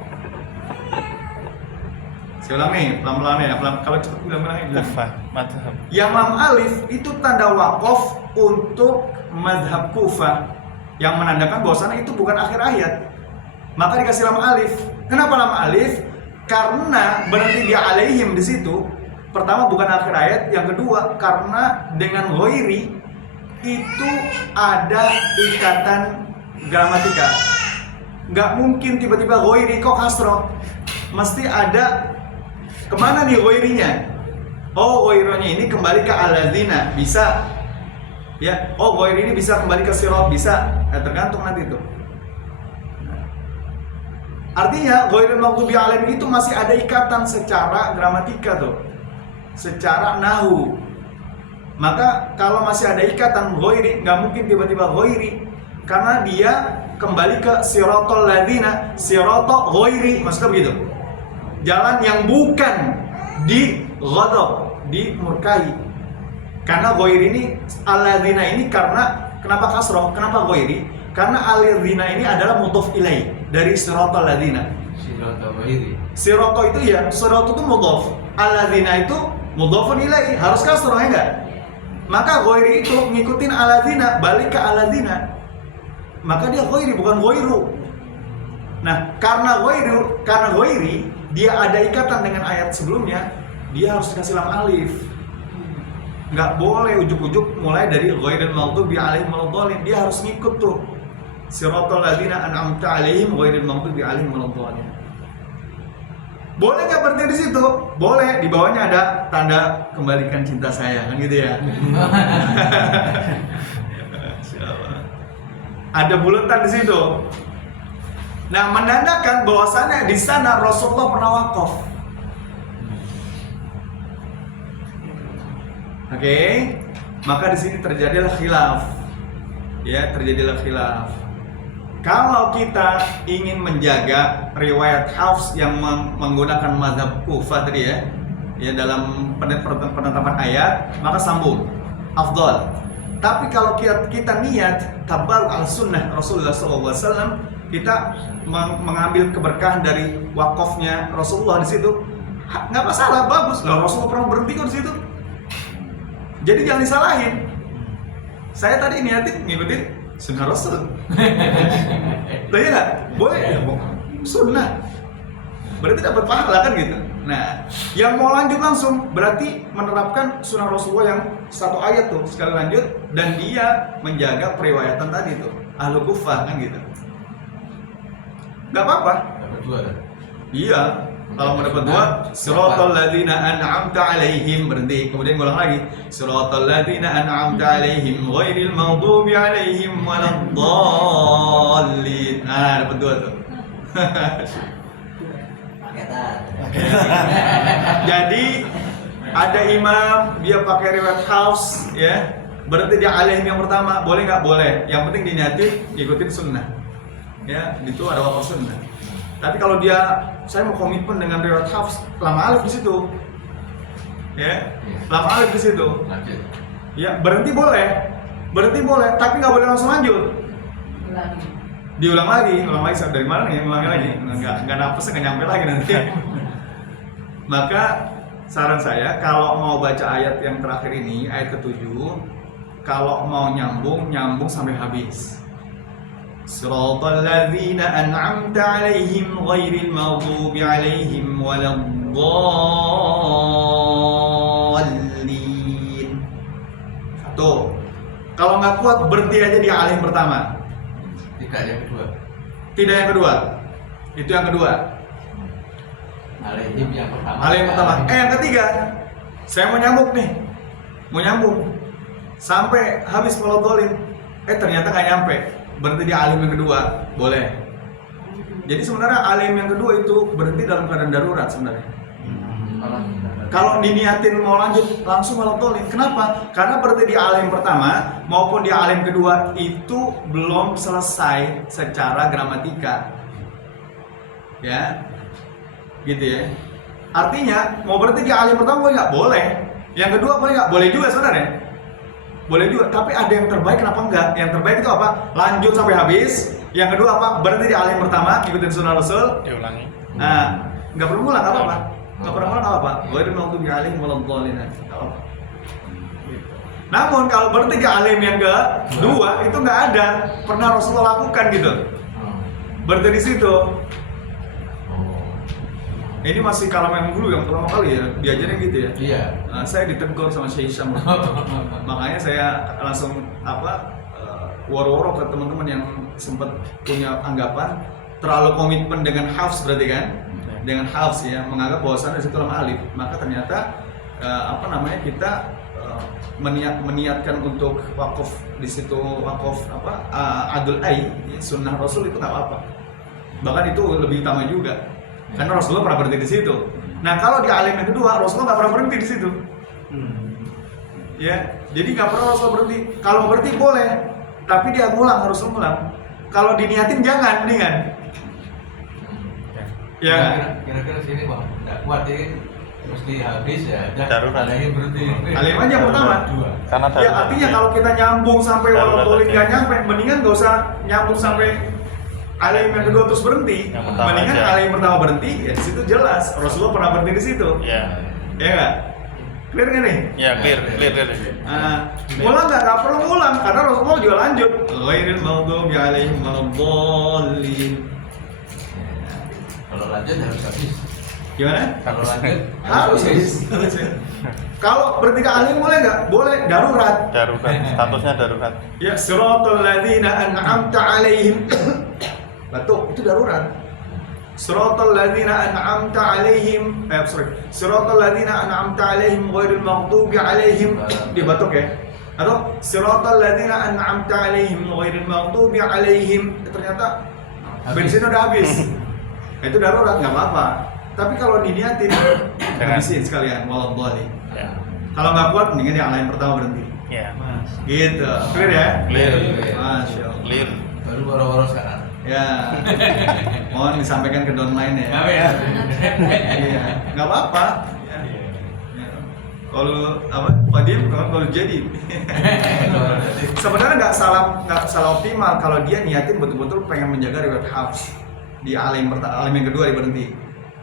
Saya ulang nih, pelan-pelan ya. Kalau cepat pelan-pelan ya. Kufah, mazhab. Yang lam alif itu tanda waqaf untuk mazhab Kufah yang menandakan bahwasanya itu bukan akhir ayat. Maka dikasih lam alif. Kenapa lam alif? Karena berhenti di alaihim di situ. Pertama bukan akhir ayat, yang kedua karena dengan ghairi itu ada ikatan gramatika. Nggak mungkin tiba-tiba ghairi kok kasroh. Mesti ada kemana nih ghairinya? Oh, ghairinya ini kembali ke aladzina, bisa. Ya, oh ghairi ini bisa kembali ke sirat, bisa. Tergantung nanti itu. Artinya ghairil maghdubi alaihim itu masih ada ikatan secara gramatika tuh. Secara nahu. Maka kalau masih ada ikatan ghairi, nggak mungkin tiba-tiba ghairi, karena dia kembali ke siratal ladzina, siratal ghairi, maksudnya begitu. Jalan yang bukan di ghadab, di murkai. Karena ghairi ini, alladzina ini karena kenapa kasroh, kenapa ghairi? Karena alladzina ini adalah mudhof ilaih dari siratal ladzina. Siratal ghairi. Siratal itu ya, siratal itu mudhof, alladzina itu mudhofun ilaih, harus kasroh ya enggak? Maka ghairi itu ngikutin alladzina, balik ke alladzina. Maka dia ghairi bukan ghairu. Nah, karena ghairi dia ada ikatan dengan ayat sebelumnya, dia harus dikasih lam alif. Nggak boleh ujuk-ujuk mulai dari ghairil maghdubi alaihim waladdallin, dia harus ngikut tuh. Siratal ladzina an'amta alaihim ghairil maghdubi alaihim waladdallin. Boleh nggak berhenti di situ? Boleh, di bawahnya ada tanda kembalikan cinta saya, kan gitu ya. Ada bulatan di situ. Nah, menandakan bahwasannya di sana Rasulullah pernah wakaf. Oke, maka di sini terjadilah khilaf. Ya, terjadilah khilaf. Kalau kita ingin menjaga riwayat Hafs yang menggunakan mazhab Kufah tadi ya dalam penetapan ayat, maka sambung, afdal. Tapi kalau kita niat tabarruk al sunnah Rasulullah SAW, kita mengambil keberkahan dari wakafnya Rasulullah di situ, nggak masalah, bagus. Lah Rasulullah pernah berhenti kok di situ. Jadi jangan disalahin. Saya tadi niatin ngikutin sunnah Rasul. Lah ya nggak? Boleh ya, sunnah. Berarti dapat pahala kan gitu. Nah, yang mau lanjut langsung berarti menerapkan sunnah Rasulullah yang satu ayat tuh sekali lanjut, dan dia menjaga periwayatan tadi tuh ahlu kufah kan gitu. Gak apa-apa. Dapat dua kan? Iya. Kalau mau dapat dua, siratal ladzina an'amta alaihim, berhenti. Kemudian ngulang lagi, siratal ladzina an'amta alaihim ghairil maghdubi alaihim waladdallin. Dapat dua tuh. Jadi ada imam dia pakai riwayat Hafs ya, berarti dia alaihim yang pertama, boleh nggak? Boleh. Yang penting diniatin ngikutin sunnah. Ya, itu ada wakaf sunnah. Tapi kalau dia saya mau komitmen dengan riwayat Hafs, lam alif di situ. Ya, lam alif di situ. Lanjut. Ya, berhenti boleh. Berhenti boleh, tapi nggak boleh langsung lanjut. Diulang lagi dari mana nih? Ulangi lagi, nggak napasnya nggak nyampe lagi nanti. Maka saran saya kalau mau baca ayat yang terakhir ini, ayat ke-7, kalau mau nyambung sampai habis. Siratal ladzina an'amta 'alaihim ghairil maghdubi 'alaihim waladdallin. Satu. Kalau nggak kuat berhenti aja di alaihim pertama. Tidak yang kedua. Tidak yang kedua. Itu yang kedua. Alaihim yang pertama. Alaihim pertama. Yang ketiga. Saya mau nyambung nih. Mau nyambung. Sampai habis waladdallin. Ternyata nggak nyampe. Berhenti di alim yang kedua. Boleh. Jadi sebenarnya alim yang kedua itu berhenti dalam keadaan darurat sebenarnya. Kalau diniatin mau lanjut langsung waladdallin. Kenapa? Karena berarti di alim pertama maupun di alim kedua itu belum selesai secara gramatika. Ya. Gitu ya. Artinya mau berhenti di alim pertama boleh nggak? Boleh. Yang kedua boleh nggak? Boleh juga sebenarnya. Boleh juga. Tapi ada yang terbaik, kenapa enggak? Yang terbaik itu apa? Lanjut sampai habis. Yang kedua apa? Berhenti di alim pertama, ikutin sunnah Rasul. Diulangi. Nah, nggak perlu ngulang, nggak apa-apa. Nggak pernah malah nggak apa, ghairil maghdubi alaihim waladdallin, nggak apa. Namun kalau berhenti ke alim yang kedua itu nggak ada, pernah Rasulullah lakukan gitu. Berhenti di situ. Ini masih kalam yang dulu yang pertama kali ya diajarnya gitu ya. Iya. Saya ditegur sama Syekh Syam. Makanya saya langsung woro-woro ke teman-teman yang sempat punya anggapan terlalu komitmen dengan Hafs berarti kan. Dengan Hafs ya, menganggap bahwasannya di situ lam alif, maka ternyata kita meniatkan untuk wakaf di situ, wakaf adul ai sunnah Rasul itu nggak apa-apa, bahkan itu lebih utama juga karena Rasulullah pernah berhenti di situ. Nah kalau di alim yang kedua Rasulullah nggak pernah berhenti di situ. Ya, jadi nggak perlu Rasulullah berhenti. Kalau berhenti boleh, tapi dia ngulang, harus ngulang. Kalau diniatin jangan, mendingan. Ya. Kira-kira sini bang, nggak kuat ini mesti habis ya. Darurat. Alaihi berhenti. Alim aja pertama. Karena Ya darurat. artinya kalau kita nyambung sampai Darurat walau boleh aja. nggak nyampe, mendingan nggak usah nyambung sampai alim yang kedua terus berhenti. Yang pertama Mendingan aja. alim pertama berhenti, ya di situ jelas Rasulullah pernah berhenti di situ. Ya. Ya nggak? Clear nggak nih? Ya, clear. Ngulang nggak perlu ngulang karena Rasulullah juga lanjut. Ghairil maghdubi alaihim waladdallin. Kalau lanjut harus habis. Gimana? Kalau lanjut Harus habis. Kalau berhenti ke alim boleh nggak? Boleh, darurat. Darurat. Statusnya darurat. Ya siratal ladzina an'amta alaihim. Betul, itu darurat. Siratal ladzina an'amta alaihim. Siratal ladzina an'amta alaihim ghairil maghdubi alaihim. Dia batuk ya. Atau siratal ladzina an'amta alaihim ghairil maghdubi alaihim. Ternyata bensin udah habis. Itu darurat, nggak apa-apa. Tapi kalau diniatin, habisin sekalian waladdallin. Ya. Kalau nggak kuat, mendingan yang lain pertama berhenti. Ya. Gitu, clear ya? Clear. Masya Allah. Clear. baru boro-boro sekarang. Ya, mohon disampaikan ke downline ya. Ya. Iya, nggak apa-apa. Ya. Kalau apa? Padim kalau jadi. Sebenarnya nggak salah optimal kalau dia niatin betul-betul pengen menjaga riwayat hafs di alim yang kedua dia berhenti.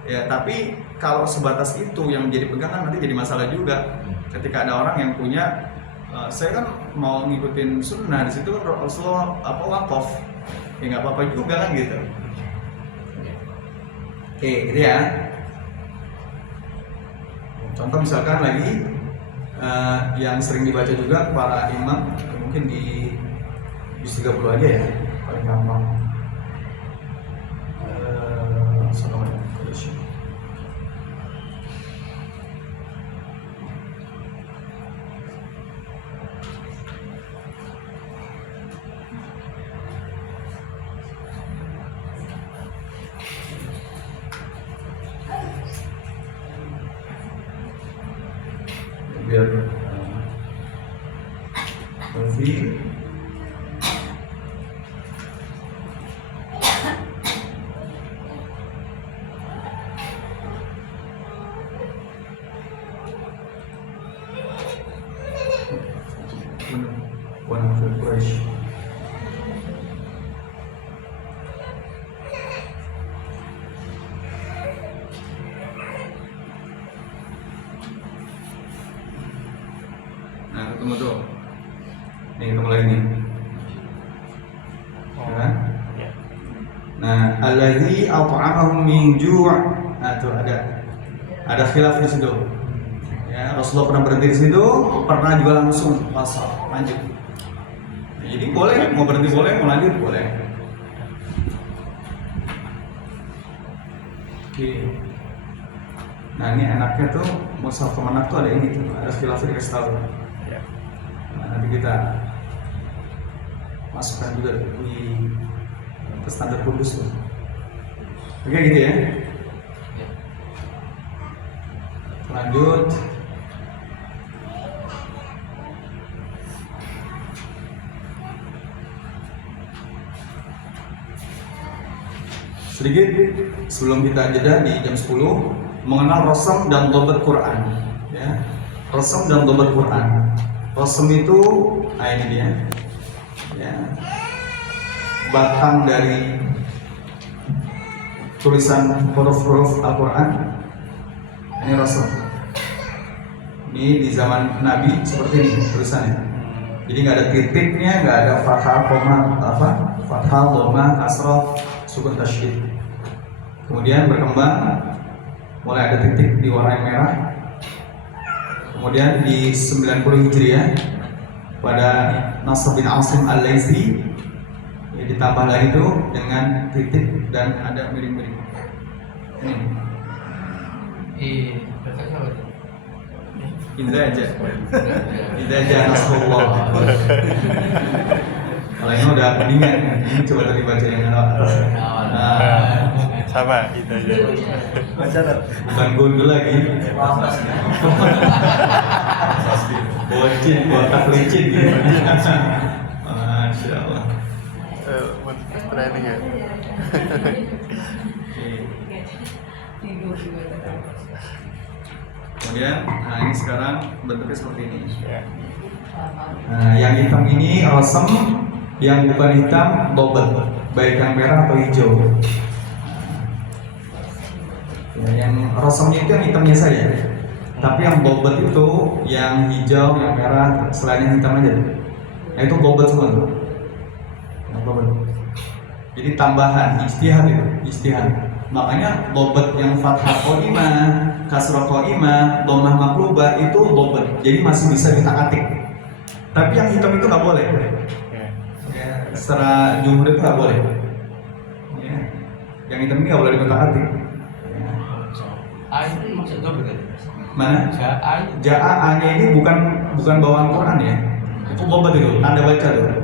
Ya, tapi kalau sebatas itu yang menjadi pegangan nanti jadi masalah juga. Ketika ada orang yang punya, saya kan mau ngikutin sunnah, di situ kan Rasulullah wakaf, ya nggak apa-apa juga kan gitu. Oke, gitu ya. Contoh misalkan lagi yang sering dibaca juga para imam, mungkin di juz 30 aja ya, paling gampang. Biar lebih fresh. Nah, ketemu tuh. Nih, ketemu lagi nih. Ya kan? Ya. Nah, allazi at'amahum min ju'. Nah, tuh ada khilaf di situ. Ya, Rasulullah pernah berhenti di situ, pernah juga langsung lanjut. Nah, jadi boleh, mau berhenti boleh, mau lanjut boleh. Oke. Nah, ini enaknya tuh mushaf kemenak tuh ada ini tuh, ada khilafnya dikasih tahu. Ya. Nah, nanti kita masukkan juga di ke standar kudus tuh. Oke gitu ya. Lanjut. Sedikit sebelum kita jeda di jam 10 mengenal rasam dan dhabt Quran. Ya. Rasam dan dhabt Quran. Rasam itu, ini dia. Ya. Batang dari tulisan huruf-huruf Al-Quran. Ini rasam. Ini di zaman Nabi seperti ini tulisannya. Jadi nggak ada titiknya, nggak ada fathah, koma, fathah, dhamma, kasrah, sukun tasydid. Kemudian berkembang, mulai ada titik di warna yang merah. Kemudian di 90 Hijriah pada Nasr bin Asim Al-Laisi ditambah lagi itu dengan titik dan ada miring-miring. Ini Indra aja Nasrullah. Kalau ini udah mendingan, ini coba tadi baca yang atas. Sama itu aja. Bukan gundul lagi. Bocin, botak licin gitu. Masya Allah. Training ya. Kemudian, nah ini sekarang bentuknya seperti ini. Ya. Nah, yang hitam ini rosem, yang bukan hitam dobet, baik yang merah atau hijau. Ya, yang rosemnya itu yang hitamnya saja, tapi yang dobet itu yang hijau, yang merah, selain yang hitam aja. Nah itu dobet semua. Yang dobet. Jadi tambahan ijtihad itu, ijtihad. Makanya dobet yang fathah qaimah, kasrah qaimah, dhammah maqlubah itu dobet. Jadi masih bisa ditak-atik. Tapi yang hitam itu nggak boleh. Ya, secara jumhur itu nggak boleh. Ya. Yang hitam ini nggak boleh dikotak-atik. Ai itu maksudnya benar. Mana? Ja'ai. Ja'a'nya ini bukan bawaan Quran ya. Itu dobet itu, tanda baca tuh.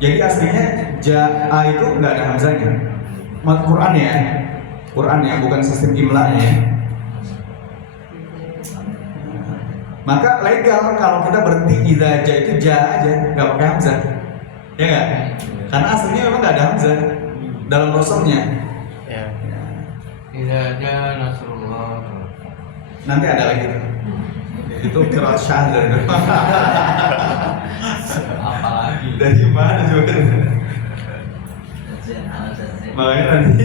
Jadi aslinya ja'a itu nggak ada hamzahnya. Quran ya, Quran ya, bukan sistem imla'nya ya. Maka legal kalau kita berhenti idza ja itu ja aja, nggak pakai hamzah, ya nggak? Karena aslinya memang nggak ada hamzah dalam rosemnya. Ya. Idza jaa nasrullah. Nanti ada lagi tuh. Itu qiraat syadzah. Apalagi Dari mana juga? Makanya nanti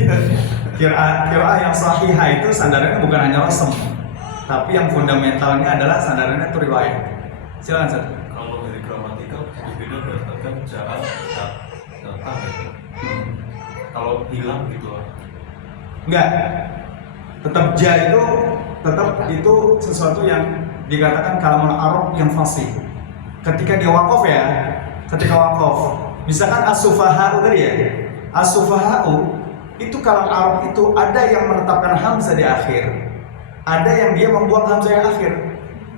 qiraat yang sahihah itu sandarannya bukan hanya rosem, tapi yang fundamentalnya adalah sandarannya itu riwayat. Silakan Ustaz. Kalau dari gramatikal berbeda berdasarkan cara datang itu. Kalau hilang gitu lah. Enggak. Tetap ja itu sesuatu yang dikatakan kalamul Arab yang fasih. Ketika dia wakaf ya, ketika wakaf, misalkan as-sufaha'u tadi ya, as-sufaha'u itu kalam Arab itu ada yang menetapkan hamzah di akhir, ada yang dia membuang hamzah di akhir.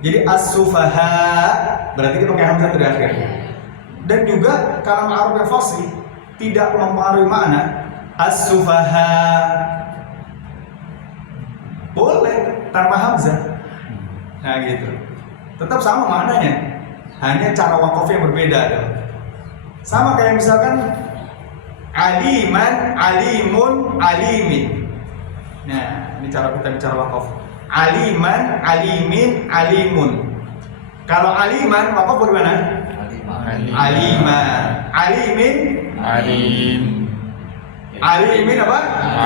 Jadi as-sufaha berarti dia pakai hamzah di akhir. Dan juga kalam Arab yang fasih tidak mempengaruhi makna as-sufaha. Boleh tanpa hamzah. Nah gitu. Tetap sama maknanya. Hanya cara wakafnya berbeda. Sama kayak misalkan aliman, alimun, alimin. Nah, ini cara kita bicara wakaf. Aliman, alimin, alimun. Kalau aliman wakaf bagaimana? Alima. Alimin, Alim. alimin apa?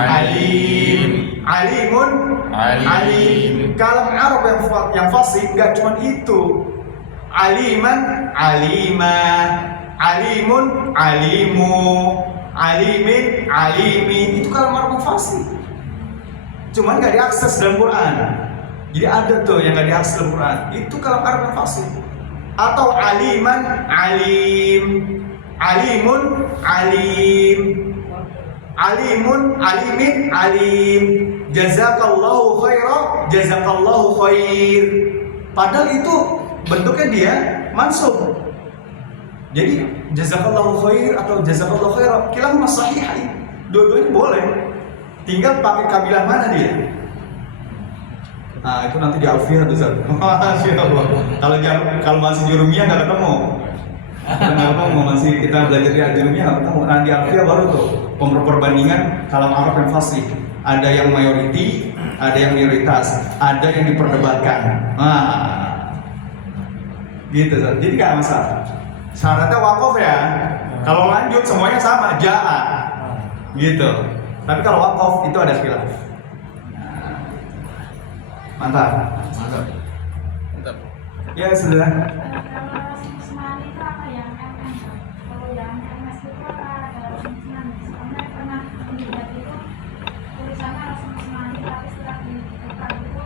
Alim. Alimun, alim. Kalau Arab yang fasih nggak cuma itu. Aliman, alima. Alimun, alimu. Alimin, alimi. Itu kalau Arab yang fasih. Cuman nggak diakses dalam Quran. Jadi ada tuh yang nggak diakses dalam Quran. Itu kalau Arab yang fasih. Atau aliman, alim. Alimun, alim. Alimun, alimin, alim. Jazakallahu khaira, jazakallahu khair. Padahal itu bentuknya dia mansub. Jadi jazakallahu khair atau jazakallahu khaira kilahuma sahih. Dua-duanya boleh. Tinggal pakai kabilah mana dia. Nah, itu nanti di Alfiyah tuh Ustaz. Masyaallah. Kalau masih jurumiyah enggak ketemu. Masih kita belajar di jurumiyah enggak ketemu. Nah, di Alfiyah baru tuh perbandingan kalam Arab yang fasih. Ada yang mayoriti, ada yang minoritas, ada yang diperdebatkan. Nah, gitu Ustaz. Jadi nggak masalah. Syaratnya wakaf ya. Kalau lanjut semuanya sama, ja'a. Gitu. Tapi kalau wakaf itu ada khilaf. Mantap. Mantap. Ya sudah. Kalau Usmani itu apa yang MS? Kalau yang MS itu ada Usmani. Soalnya pernah melihat itu tulisannya Usmani, tapi setelah dibuka itu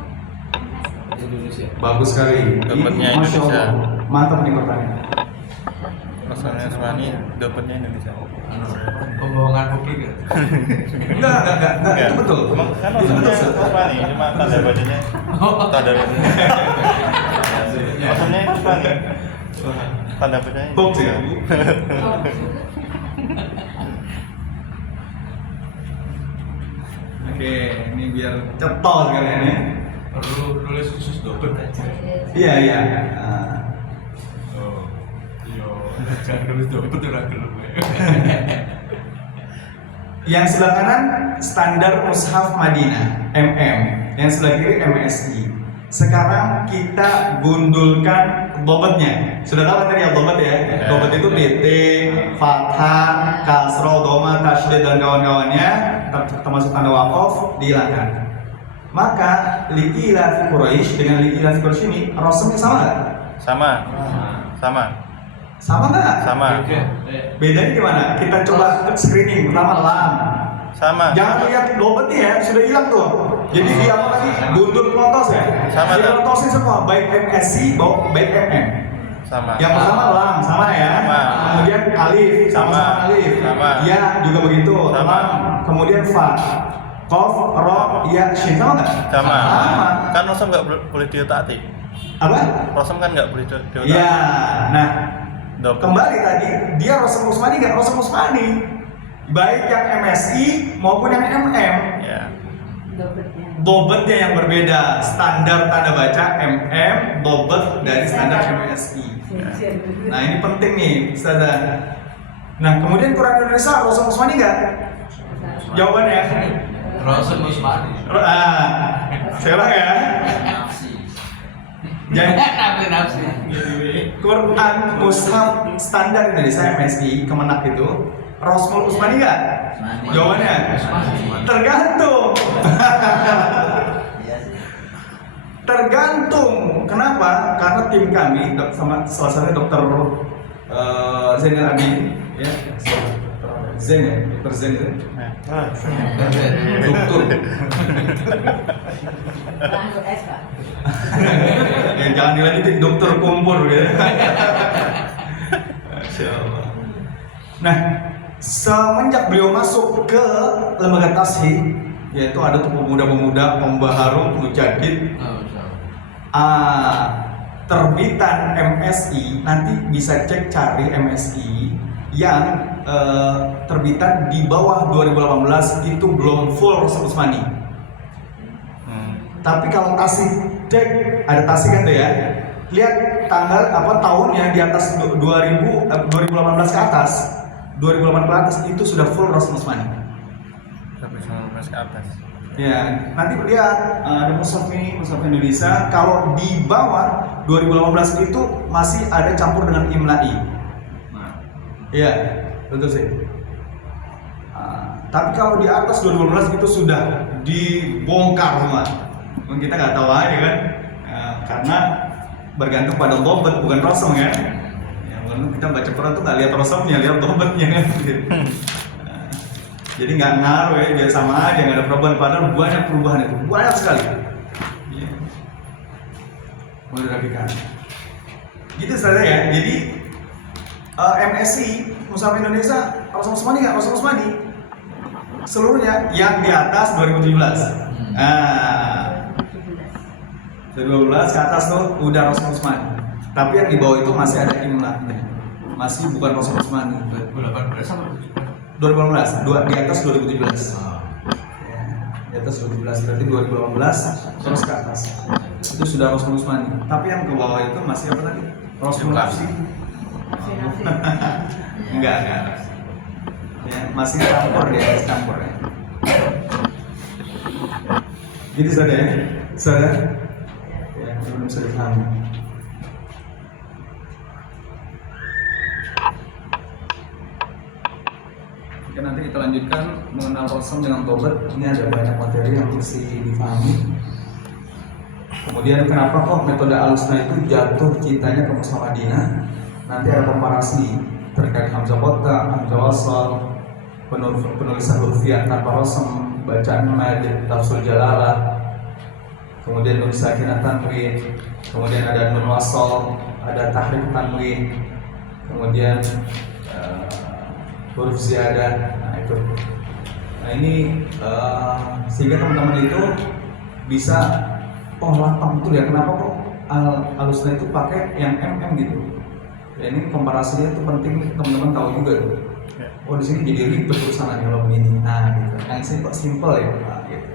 MS. Indonesia. Bagus sekali. Dapatnya Ini, Masya Indonesia. Allah. Mantap nih pertanyaan. Masalahnya Usmani dapatnya Indonesia. Pembohongan bukti kan? Enggak, itu betul. Emang kan Itu betul. maksudnya Ustaz. Usmani, cuma tanda bacanya. Tanda bacanya. Maksudnya Usmani. Tanda bacanya. Hoax ya. Oke, ini biar cetol sekalian ya. Perlu nulis khusus dobet aja. Iya. Oh, iya. Jangan nulis dobet orang gelem. Yang sebelah kanan standar mushaf Madinah MM, yang sebelah kiri MSI. Sekarang kita gundulkan dobetnya. Sudah tahu kan tadi ya dobet ya? Dobet itu DT, fathah, kasroh, doma, tasydid dan kawan-kawannya, termasuk tanda waqaf dihilangkan. Maka li'ila fi Quraisy dengan li'ila fi Quraisy ini rasulnya sama nggak? Sama nggak? Sama. Bedanya gimana? Kita coba screening pertama lam. Sama. Jangan lihat dobetnya ya, sudah hilang tuh. Jadi dia apa tadi? Gundul pelontos ya. Sama, Dia pelontosin semua, baik MSI, baik MM. Sama. Yang pertama lam, sama ya. Sama. Kemudian alif, sama alif. Sama. Ya juga begitu. Sama. Lam. Kemudian fa, qaf, ra, ya, shin sama nggak? Sama. Sama. Kan Rasul nggak boleh diotak-atik. Apa? Rasul kan nggak boleh diotak. Ya. Nah, Dobet. kembali tadi dia Rasul Usmani nggak Rasul Usmani. Baik yang MSI maupun yang MM. Ya. Dobetnya yang berbeda, standar tanda baca MM, dobet dari standar MSI. Nah ini penting nih, Ustazah. Nah kemudian Quran Indonesia Rasul Usmani nggak? Jawabannya? Rasul Usmani. Sekarang ya. Jadi Nafsi. Quran Mushaf standar Indonesia MSI Kemenak itu Rasul Usmani nggak? Jawabannya? Tergantung. Tergantung. Kenapa? Karena tim kami sama salah satunya Dokter Zainal Abidin, ya, Zain ya, Dokter Zain itu. Dokter. Ya, jangan dilanjutin dokter kumpul gitu. Masya Allah. Nah, semenjak beliau masuk ke lembaga tasheeh, yaitu ada tuh pemuda-pemuda, pembaharu, mujadid, terbitan MSI, nanti bisa cek cari MSI yang terbitan di bawah 2018 itu belum full Rasul Usmani. Tapi kalau tasheeh cek, ada tasheeh kan tuh ya, lihat tanggal apa tahunnya di atas 2018 ke atas, 2008 ke atas itu sudah full Rasul Usmani. Sampai 19 ke atas. Ya, nanti lihat ada mushaf ini, mushaf Indonesia. Kalau di bawah 2018 itu masih ada campur dengan imla'i. Iya, betul sih. Tapi kalau di atas 2018 itu sudah dibongkar semua. Kita nggak tahu aja kan, karena bergantung pada dobet bukan rasul kan. Ya, kita baca Quran tuh nggak lihat rasulnya, lihat dobetnya kan. Jadi nggak ngaruh ya, biar sama aja, nggak ada perubahan. Padahal banyak perubahan itu, banyak sekali. Modifikasi. Gitu saja ya. Jadi MSI Mushaf Indonesia Rasul Usmani nggak? Rasul Usmani seluruhnya yang di atas 2017. 2012 ke atas tuh udah Rasul Usmani. Tapi yang di bawah itu masih ada imlaknya, masih bukan Rasul Usmani. 2018 sama 2018, di atas 2017. Di atas 2017 berarti 2018 terus ke atas. Itu sudah Rasul Usmani. Tapi yang ke bawah itu masih apa tadi? Rasul Nafsi. Enggak. Ya, masih campur dia, campur ya. Gitu saja ya. Saja. Ya, belum bisa dipahami. Oke, nanti kita lanjutkan mengenal Rasul dengan tobat. Ini ada banyak materi yang mesti dipahami. Kemudian kenapa kok metode Al-Husna itu jatuh cintanya ke Mushaf Madinah? Nanti ada komparasi terkait Hamzah Qota, Hamzah Wasal, penulisan hurufiyah tanpa rasam, bacaan mad, tafsir jalalah, kemudian nun sakinah tanwin, kemudian ada nun wasal, ada tahrik tanwin, kemudian huruf ziyadah. Nah itu. Nah ini sehingga teman-teman itu bisa lapang betul ya, kenapa kok Al-Husna itu pakai yang MM gitu. Ya, ini komparasinya itu penting teman-teman tahu juga tuh. Oh di sini jadi ribet urusannya kalau begini. Nah gitu. Yang sini kok simple ya Pak gitu.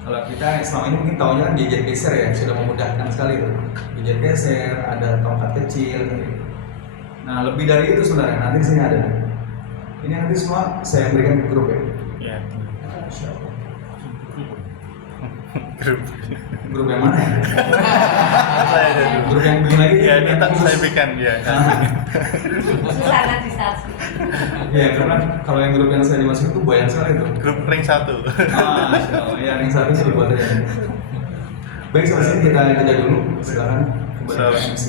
Kalau kita selama ini mungkin tahunya kan gadget geser ya, sudah memudahkan sekali tuh. Gadget geser, ada tongkat kecil. Nah lebih dari itu sebenarnya, nanti di sini ada. Ini nanti semua saya berikan ke grup ya. Ya. Insya Allah. Grup. Grup yang mana? Saya ada dulu. Grup yang begini lagi? Ya, ini tak saya berikan ya. Susah nanti saat Iya, karena kalau yang grup yang saya dimasukin itu banyak sekali tuh. Grup ring 1. Masya Allah, ya yang satu sudah buat aja. Baik, sampai sini kita jeda dulu. Silakan kembali ke MC.